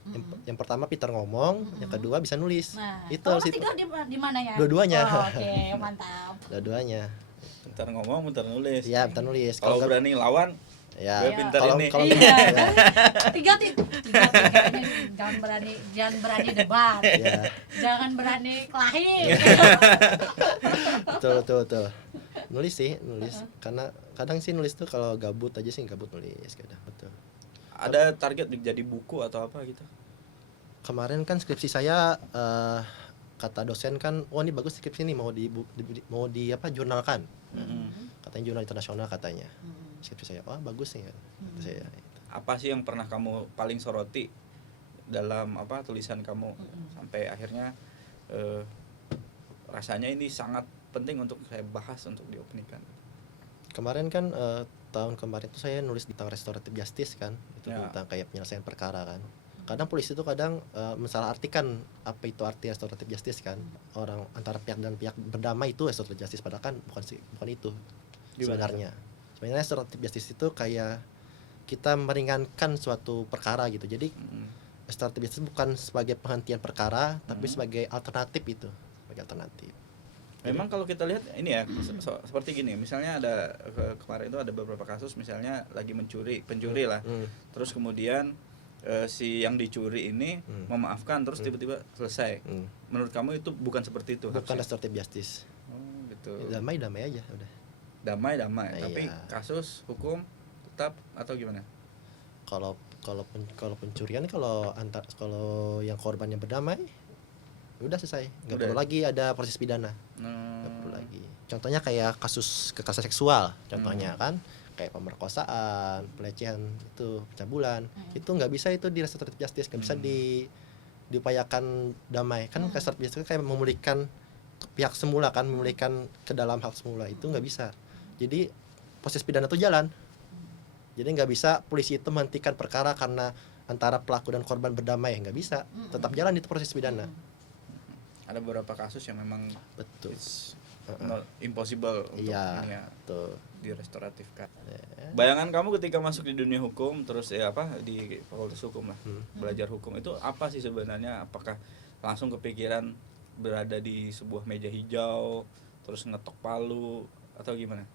Yang pertama pintar ngomong, yang kedua bisa nulis. Nah, Itu kalau harus Mas Tigor di mana ya? Dua-duanya. Oh, oke, mantap. dua-duanya. Bentar ngomong, bentar nulis. Iya, pintar nulis. Kalau nggak- berani lawan, ya gue pintar kalau ini. kalau Iya. ya, tiga ini jangan berani debat. ya, Jangan berani kelahi. betul. Nulis sih, nulis. Karena kadang sih nulis tuh kalau gabut aja sih gabut nulis kadang, betul. ada target jadi buku atau apa gitu? Kemarin kan skripsi saya kata dosen kan, oh ini bagus skripsi nih mau di apa jurnalkan. Katanya jurnal internasional katanya. Skripsi saya, wah bagus nih kata saya. Apa sih yang pernah kamu paling soroti dalam apa tulisan kamu sampai akhirnya rasanya ini sangat penting untuk saya bahas untuk diopinikan? Kemarin kan tahun kemarin tuh saya nulis tentang restoratif justice kan, itu Ya. tentang kayak penyelesaian perkara kan. Kadang polisi itu kadang mensalahartikan apa itu arti restoratif justice kan. Orang antara pihak dan pihak berdamai itu restoratif justice, padahal kan bukan itu Gimana? sebenarnya. Sebenarnya restoratif justice itu kayak kita meringankan suatu perkara gitu. Jadi restoratif justice bukan sebagai penghentian perkara, tapi sebagai alternatif itu, sebagai alternatif. Memang kalau kita lihat ini ya seperti gini, misalnya ada kemarin itu ada beberapa kasus misalnya lagi pencuri lah, terus kemudian si yang dicuri ini memaafkan terus tiba-tiba selesai. Menurut kamu itu bukan seperti itu? Bukan harusnya? restoratif justice. Oh, gitu. Damai aja udah. Damai, Nah, tapi iya. kasus hukum tetap atau gimana? Kalau pencurian kalau yang korbannya berdamai udah selesai, nggak Udah. perlu lagi ada proses pidana, nggak perlu lagi. Contohnya kayak kasus kekerasan seksual, contohnya kan kayak pemerkosaan, pelecehan, itu pencabulan, itu nggak bisa itu di restoratif justice, nggak bisa diupayakan damai kan. Restoratif justice kayak memulihkan pihak semula kan, memulihkan ke dalam hak semula, itu nggak bisa. Jadi proses pidana itu jalan. Jadi nggak bisa polisi itu menghentikan perkara karena antara pelaku dan korban berdamai, nggak bisa. Tetap jalan itu proses pidana. Ada beberapa kasus yang memang Betul. impossible untuk Iya, ini ya, tuh. direstoratifkan. Bayangan kamu ketika masuk di dunia hukum terus di fakultas hukum lah, belajar hukum itu apa sih sebenarnya? Apakah langsung kepikiran berada di sebuah meja hijau terus ngetok palu atau gimana?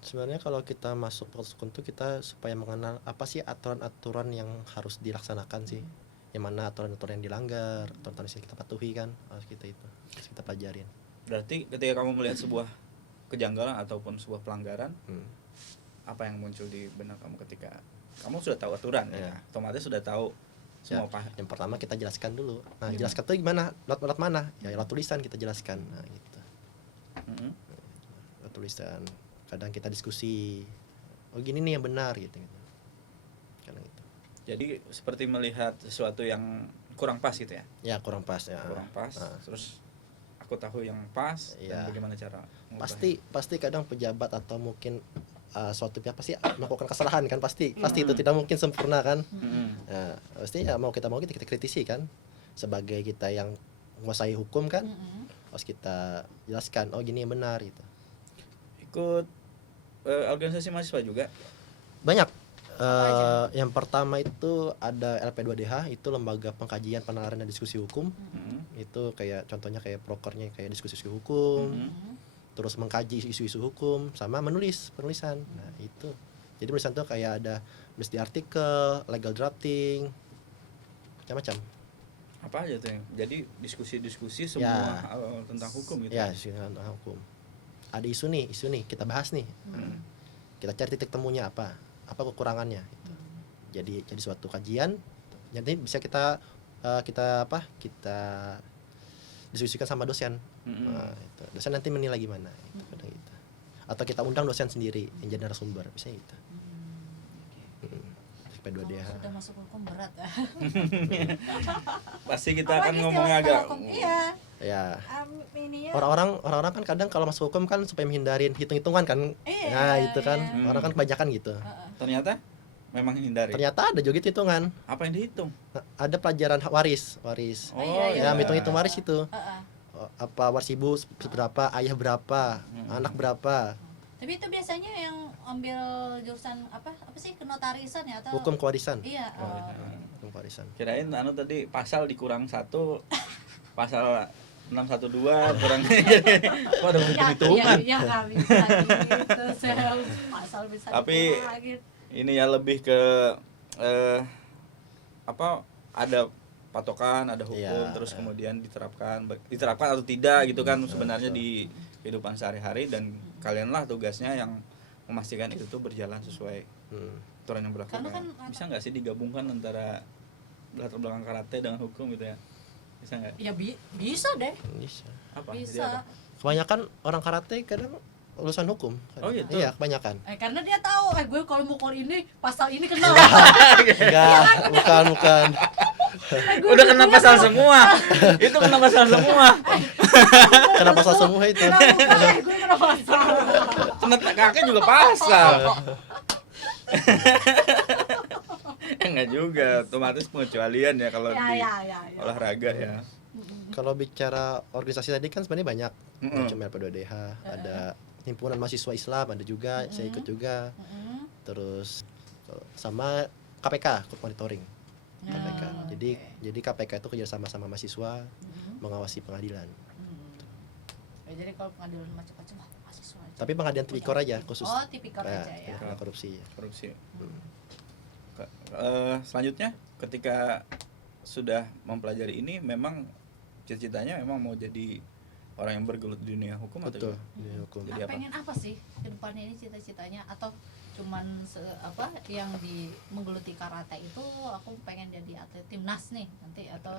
Sebenarnya kalau kita masuk fakultas hukum tuh kita supaya mengenal apa sih aturan-aturan yang harus dilaksanakan sih. Yang mana aturan-aturan yang dilanggar, aturan-aturan yang kita patuhi kan, harus harus kita pelajarin. Berarti ketika kamu melihat sebuah kejanggalan ataupun sebuah pelanggaran, apa yang muncul di benak kamu ketika kamu sudah tahu aturan ya, otomatis sudah tahu semua Yang pertama kita jelaskan dulu. Nah, jelaskan tuh gimana? Lewat mana? Ya lewat tulisan kita jelaskan. Nah, gitu. Lewat tulisan. Kadang kita diskusi. Oh, gini nih yang benar gitu. Kadang gitu. Jadi seperti melihat sesuatu yang kurang pas gitu ya. Ya, kurang pas ya. Kurang pas. Terus aku tahu yang pas dan bagaimana cara mengubahnya. Pasti kadang pejabat atau mungkin suatu pihak pasti melakukan kesalahan kan, pasti itu tidak mungkin sempurna kan. Nah, pasti ya mau kita kita kritisi kan, sebagai kita yang menguasai hukum kan, harus kita jelaskan oh gini yang benar gitu. Ikut organisasi mahasiswa juga banyak. Yang pertama itu ada LP2DH, itu lembaga pengkajian penalaran dan diskusi hukum. Itu kayak contohnya kayak prokernya kayak diskusi hukum. Terus mengkaji isu-isu hukum sama penulisan. Nah, itu. Jadi penulisan tuh kayak ada nulis di artikel, legal drafting, macam-macam. Apa aja tuh yang jadi diskusi-diskusi semua tentang hukum gitu. Ya, tentang hukum. Ada isu nih, kita bahas nih. Kita cari titik temunya apa kekurangannya gitu. Jadi suatu kajian jadi bisa kita diskusikan sama dosen. Nah, itu. Dosen nanti menilai gimana gitu. Atau kita undang dosen sendiri yang jadi narasumber, bisa gitu. LP2DH. Sudah masuk hukum berat ya. Pasti kita akan ngomongnya agak iya. Ya. Orang-orang kan kadang kalau masuk hukum kan supaya menghindarin hitung-hitungan kan. Nah, itu kan orang kan kebanyakan gitu. Ternyata memang hindari. Ternyata ada juga hitungan. Apa yang dihitung? Ada pelajaran waris. Ya, hitung-hitung waris itu. Apa waris ibu berapa, ayah berapa, anak berapa. Tapi itu biasanya yang ambil jurusan apa sih, kenotarisan ya atau Hukum kewarisan. Iya. Hukum kewarisan. Kirain tadi pasal dikurang 1, pasal 612 kurang kok ada hitung-hitungan. Iya, enggak bisa gitu. Pasal bisa. Tapi ini ya lebih ke ada patokan, ada hukum, terus kemudian diterapkan atau tidak gitu kan sebenarnya di kehidupan sehari-hari, dan kalianlah tugasnya yang memastikan itu tuh berjalan sesuai aturan yang berlaku. Kan bisa nggak sih digabungkan antara latar belakang karate dengan hukum gitu ya? Bisa nggak? Ya bisa deh. Bisa. Apa? Bisa. Kebanyakan orang karate kadang lulusan hukum. Oh gitu? Iya, kebanyakan. Karena dia tahu gue kalau mukul ini pasal ini kena. Enggak, bukan. Udah kena pasal semua. Itu kena pasal semua. Kena pasal semua itu. Gue kena pasal. Kena kakek juga pasal. Enggak juga, otomatis pengecualian ya kalau di olahraga ya. Kalau bicara organisasi tadi kan sebenarnya banyak. Cuma LP2DH, ada himpunan mahasiswa Islam, ada juga, saya ikut juga. Terus sama KPK, Court Monitoring. KPK. Jadi KPK itu kerjasama sama mahasiswa mengawasi pengadilan. Jadi kalau pengadilan macam-macam mahasiswa aja. Tapi pengadilan tipikor aja khusus. Oh, tipikor aja ya. Korupsi. Selanjutnya ketika sudah mempelajari ini, memang cita-citanya memang mau jadi orang yang bergelut di dunia hukum. Betul, atau dunia hukum. Jadi apa? Pengen apa sih ke depannya ini cita-citanya, atau cuman yang menggeluti karate itu aku pengen jadi atlet timnas nih nanti, atau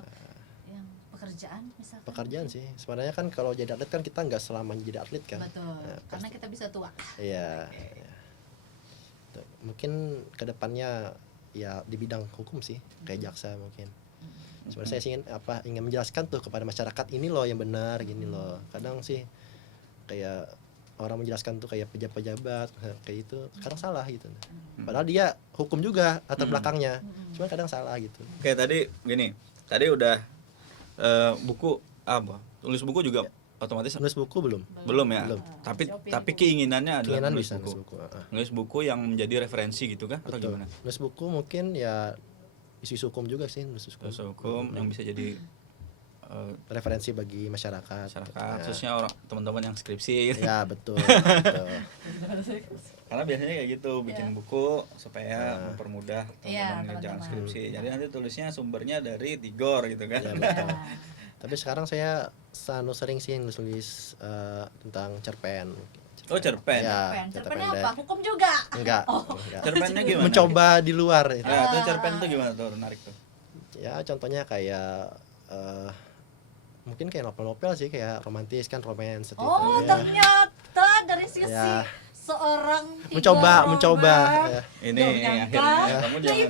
yang pekerjaan misalkan? Pekerjaan sih. Sebenarnya kan kalau jadi atlet kan kita nggak selamanya jadi atlet kan. Betul. Karena kita bisa tua. Iya. Mungkin kedepannya ya di bidang hukum sih, kayak jaksa mungkin. Sebenarnya saya ingin menjelaskan tuh kepada masyarakat, ini loh yang benar, gini loh. Kadang sih kayak orang menjelaskan tuh kayak pejabat kayak itu kadang salah gitu. Padahal dia hukum juga latar belakangnya, cuma kadang salah gitu. Kayak tadi udah buku tulis buku juga otomatis Nulis buku belum. belum ya. Belum. Tapi keinginannya adalah Keinginan menulis bisa nulis buku. buku. Nulis buku yang menjadi referensi gitu kan atau Betul. gimana? Nulis buku mungkin ya isu hukum juga sih, nulis hukum. Terus hukum yang bisa jadi Referensi bagi masyarakat. masyarakat, Ya. khususnya orang teman-teman yang skripsi gitu. Ya betul. betul. Karena biasanya kayak gitu, bikin buku supaya mempermudah Iya, teman-teman ngerjakan teman-teman. skripsi. Jadi nanti tulisnya sumbernya dari Tigor gitu kan. Ya betul. Tapi sekarang saya sering sih nulis tentang cerpen. Oh, cerpen. Ya, Cerpennya pendek. apa? Hukum juga. Enggak. Cerpennya gimana? Mencoba di luar itu. Ya, itu cerpen tuh gimana tuh, menarik tuh. Ya contohnya kayak mungkin kayak novel-novel sih, kayak romantis kan, romance gitu. Oh, ya. ternyata dari sisi Ya. seorang Mencoba Robert. ya. Ini Gak menyangka. akhirnya kamu Nah, jangan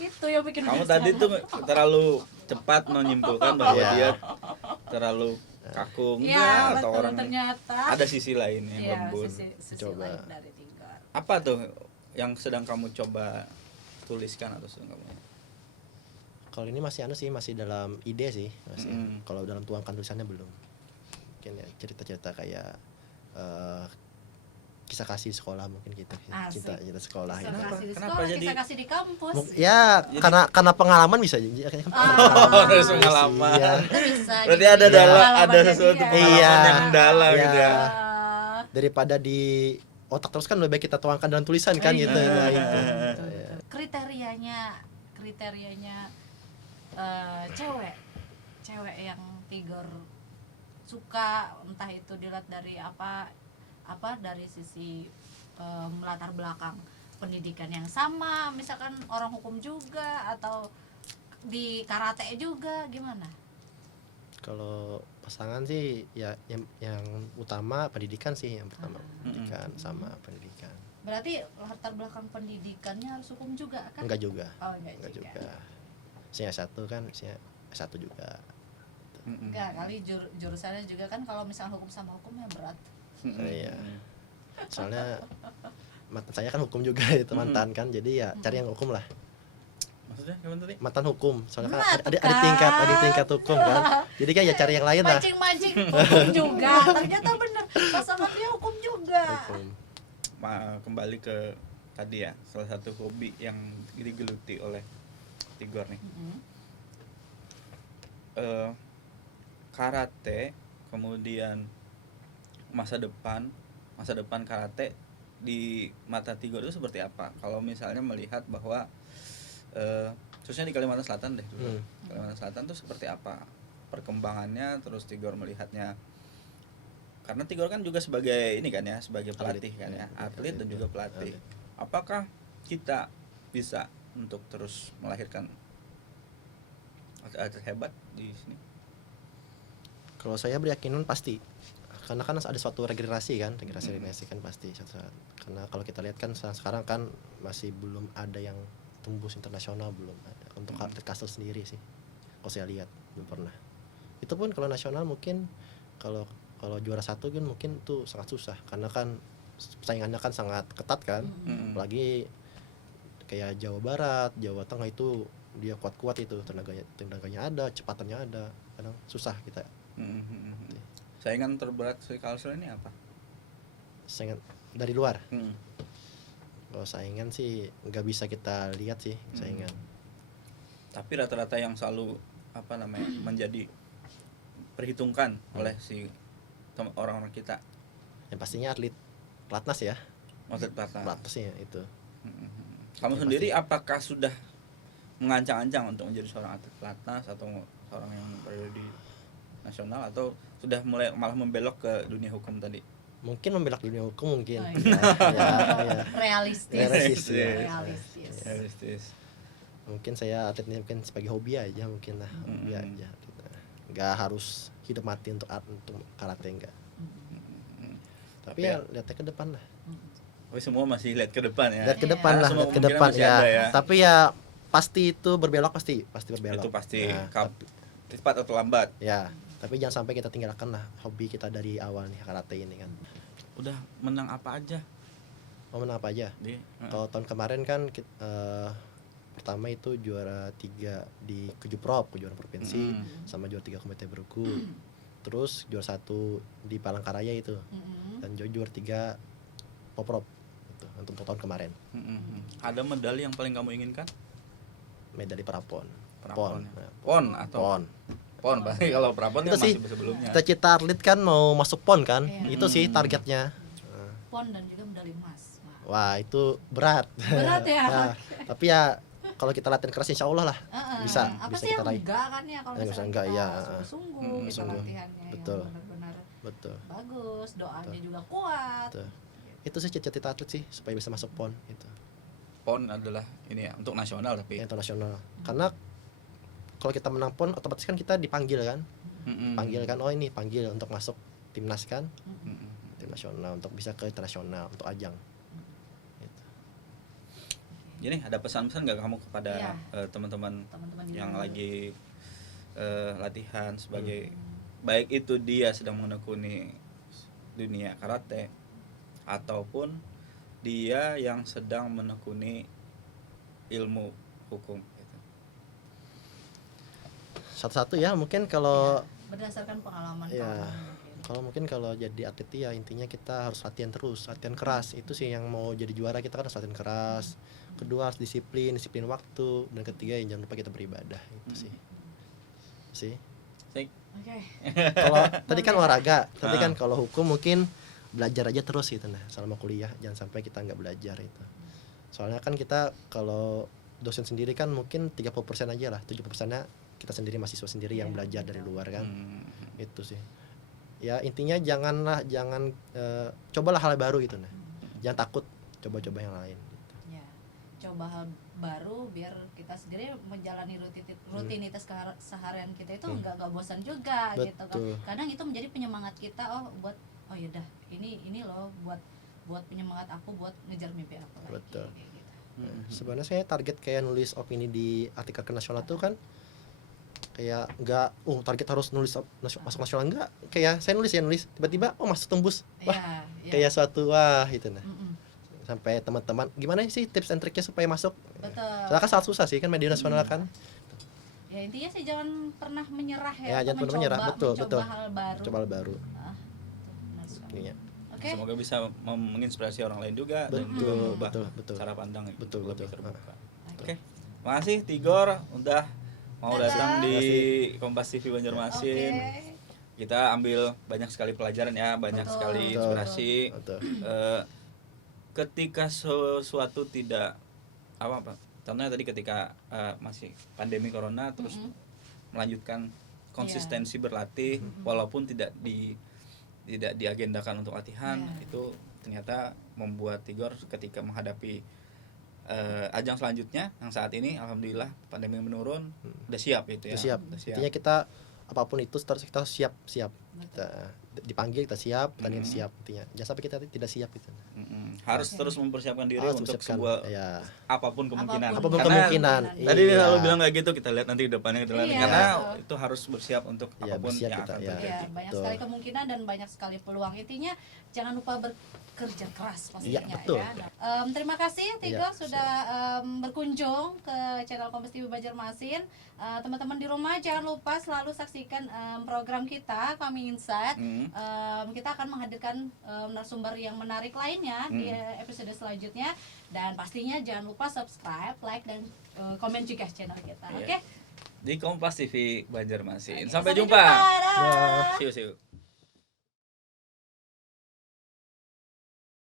itu yang bikin kamu gue tadi salah. tuh terlalu cepat menyimpulkan bahwa Iya. dia terlalu kaku Iya, enggak atau betul, orang ternyata ada sisi lain yang iya, lembut. sisi Coba. lain dari Tigor. Apa tuh yang sedang kamu coba tuliskan atau sedang kamu? Kalau ini masih masih dalam ide sih, masih. Mm. Kalau dalam tuangkan tulisannya belum. Mungkin ya cerita-cerita kayak kisah kasih di sekolah mungkin gitu. Asik. Cinta sekolah Kisah gitu. kasih di Kenapa sekolah, jadi- kisah kasih di kampus. Ya, karena pengalaman bisa jadi. Harus pengalaman. Iya. Itu bisa Berarti jadi ada pengalaman ada dari sesuatu dia. pengalaman Iya. yang dalam Iya. gitu ya. Daripada di otak terus kan lebih baik kita tuangkan dalam tulisan kan gitu. Nah, itu. Ya. Kriterianya cewek yang Tigor suka, entah itu dilihat dari apa dari sisi latar belakang pendidikan yang sama, misalkan orang hukum juga atau di karate juga, gimana? Kalau pasangan sih ya yang utama pendidikan sih, yang pertama pendidikan sama pendidikan. Berarti latar belakang pendidikannya harus hukum juga kan? Enggak juga. Oh, enggak Enggak juga. juga. Saya satu kan, saya satu juga. Enggak, kali jurusannya juga kan, kalau misalnya hukum sama hukum ya berat. Iya. Soalnya mantan saya kan hukum juga itu, mantan kan, jadi ya cari yang hukum lah. Maksudnya gimana tadi? Mantan hukum, soalnya kan Nah, ada tingkat hukum kan. Jadi kan ya cari yang lain lah. Mancing hukum juga. Ternyata bener, pasangan dia hukum juga. Hukum. Kembali ke tadi ya, salah satu hobi yang digeluti oleh Tigor nih. Karate, kemudian masa depan karate di mata Tigor itu seperti apa? Kalau misalnya melihat bahwa khususnya di Kalimantan Selatan deh dulu. Kalimantan Selatan tuh seperti apa perkembangannya, terus Tigor melihatnya, karena Tigor kan juga sebagai ini kan ya, sebagai pelatih kan ya, atlet dan juga pelatih. Apakah kita bisa untuk terus melahirkan atlet hebat di sini? Kalau saya beryakinan pasti, karena kan ada suatu regenerasi kan pasti suatu saat. Karena kalau kita lihat kan sekarang kan masih belum ada yang tembus internasional, belum ada untuk atlet kastel sendiri sih. Kalau saya lihat belum pernah. Itu pun kalau nasional mungkin kalau juara satu kan mungkin tuh sangat susah, karena kan persaingannya kan sangat ketat kan. Apalagi kayak Jawa Barat, Jawa Tengah itu dia kuat-kuat itu, tenaganya ada, cepatannya ada, kadang susah kita. Saingan terberat si Kalsel ini apa? Saingan dari luar. Kalau saingan sih nggak bisa kita lihat sih saingan. Tapi rata-rata yang selalu menjadi perhitungkan oleh si orang-orang kita, Yang pastinya atlet pelatnas ya. atlet pelatnas. Pelatnasnya itu. Kamu sendiri apakah sudah mengancang-ancang untuk menjadi seorang atlet pelatnas atau seorang yang berada di nasional, atau sudah mulai malah membelok ke dunia hukum tadi? Mungkin membelok dunia hukum mungkin. Oh, Ya. Realistis. Realistis. Mungkin saya atlet ini mungkin sebagai hobi aja mungkin lah, hobi aja. Nggak harus hidup mati untuk karate, enggak. Tapi ya lihatnya ke depan lah. Oh, semua masih lihat ke depan ya. Lihat ke depan lah, Semua lihat ke kemungkinan depan masih ya. ada ya. Tapi ya pasti itu berbelok, pasti berbelok. Itu pasti Ya, cepat atau lambat. ya, tapi jangan sampai kita tinggalkan lah hobi kita dari awal nih, karate ini kan. Udah menang apa aja Mau menang apa aja? di Kalau tahun kemarin kan pertama itu juara 3 di Kejuprop, kejuaraan provinsi, sama juara 3 komite bergu. terus juara 1 di Palangkaraya itu, dan juara 3 Poprov itu untuk tahun kemarin. Ada medali yang paling kamu inginkan? Medali prapon. Prapon. Nah, Pon atau Pon. Berarti kalau prapon Itu kan sih, masih sebelumnya. cita-cita atlet kan mau masuk pon kan, Iya. itu sih targetnya. PON dan juga medali emas. Wah itu berat. Berat ya. Nah, tapi ya kalau kita latihan keras insya Allah lah bisa Apa bisa sih kita yang raih. enggak kan ya kalau Yang misalnya enggak, kita iya. sungguh-sungguh gitu Sungguh. latihannya Betul. yang benar-benar Betul. bagus, doanya juga kuat. Betul. Itu sih cita-cita atlet sih supaya bisa masuk pon itu. Pon adalah ini ya untuk nasional tapi. Internasional. Karena kalau kita menang pon otomatis kan kita dipanggil kan. Panggil kan, oh ini panggil untuk masuk timnas kan. Tim nasional untuk bisa ke internasional untuk ajang. Gitu. Jadi ada pesan-pesan nggak kamu kepada Iya. teman-teman Teman-teman di yang luar. lagi latihan sebagai baik itu dia sedang menekuni dunia karate ataupun dia yang sedang menekuni ilmu hukum gitu. Satu-satu ya mungkin kalau Berdasarkan pengalaman Iya. kamu mungkin. kalau jadi atlet ya intinya kita harus latihan terus, latihan keras. Itu sih yang mau jadi juara kita kan harus latihan keras. Kedua harus disiplin waktu, dan ketiga jangan lupa kita beribadah. Itu sih. Sik. Oke. Kalau tadi kan olahraga, tadi kan kalau hukum mungkin belajar aja terus gitu nah. Selama kuliah jangan sampai kita nggak belajar itu. Soalnya kan kita kalau dosen sendiri kan mungkin 30% aja lah, 70%-nya kita sendiri mahasiswa sendiri yang belajar dari luar kan. Itu sih. Ya intinya jangan cobalah hal baru gitu nah. Jangan takut coba-coba yang lain gitu. Ya. Coba hal baru biar kita sendiri menjalani rutinitas keseharian kita itu nggak bosan juga gitu kan. Betul. Kadang itu menjadi penyemangat kita oh yaudah ini loh buat penyemangat aku buat ngejar mimpi aku lagi. Betul. Kayak gitu. Sebenarnya saya target kayak nulis opini di artikel ke nasional tuh kan kayak nggak target harus nulis masuk nasional, enggak, kayak saya nulis tiba-tiba masuk tembus, wah Iya. kayak suatu wah gitu nah. Mm-mm. Sampai teman-teman gimana sih tips and triknya supaya masuk. Betul. Soalnya kan sangat susah sih kan media nasional kan. Ya intinya sih jangan pernah menyerah Ya, untuk jangan pernah menyerah. Betul. mencoba hal baru. Coba hal baru. Benar sekali. Iya. Oke. Semoga bisa menginspirasi orang lain juga dan juga Betul, mengubah betul. cara pandang Betul, lebih betul. terbuka. Oke. Makasih Tigor udah mau Dadah. datang di Kompas TV Banjarmasin. Oke. Kita ambil banyak sekali pelajaran ya, banyak Betul. sekali Betul. inspirasi. Betul. Ketika sesuatu tidak apa contohnya tadi ketika masih pandemi corona terus melanjutkan konsistensi berlatih walaupun tidak diagendakan untuk latihan, itu ternyata membuat Tigor ketika menghadapi ajang selanjutnya yang saat ini alhamdulillah pandemi menurun udah siap gitu ya. Udah siap. Intinya kita apapun itu kita siap. Kita dipanggil kita siap, tanding siap intinya. Jangan sampai kita tidak siap gitu. Harus terus mempersiapkan diri Harus untuk mempersiapkan, sebuah ya. apapun kemungkinan. Apapun Karena kemungkinan. Tadi Iya. kalau bilang kayak gitu kita lihat nanti ke depannya kita lihat Iya. karena itu harus bersiap untuk Iya, apapun bersiap yang kita, akan ya. terjadi. Ya, banyak Betul. sekali kemungkinan dan banyak sekali peluang. Intinya jangan lupa bekerja keras pastinya Iya, betul. ya. Terima kasih Tigor Iya, sudah berkunjung ke channel Kompas TV Banjarmasin. Teman-teman di rumah jangan lupa selalu saksikan program kita Kami Insight. Kita akan menghadirkan narasumber yang menarik lainnya di episode selanjutnya, dan pastinya jangan lupa subscribe, like dan komen juga channel kita. Iya. Oke? Di Kompas TV Banjarmasin. Oke, Sampai jumpa. Dadah. Wah. See you.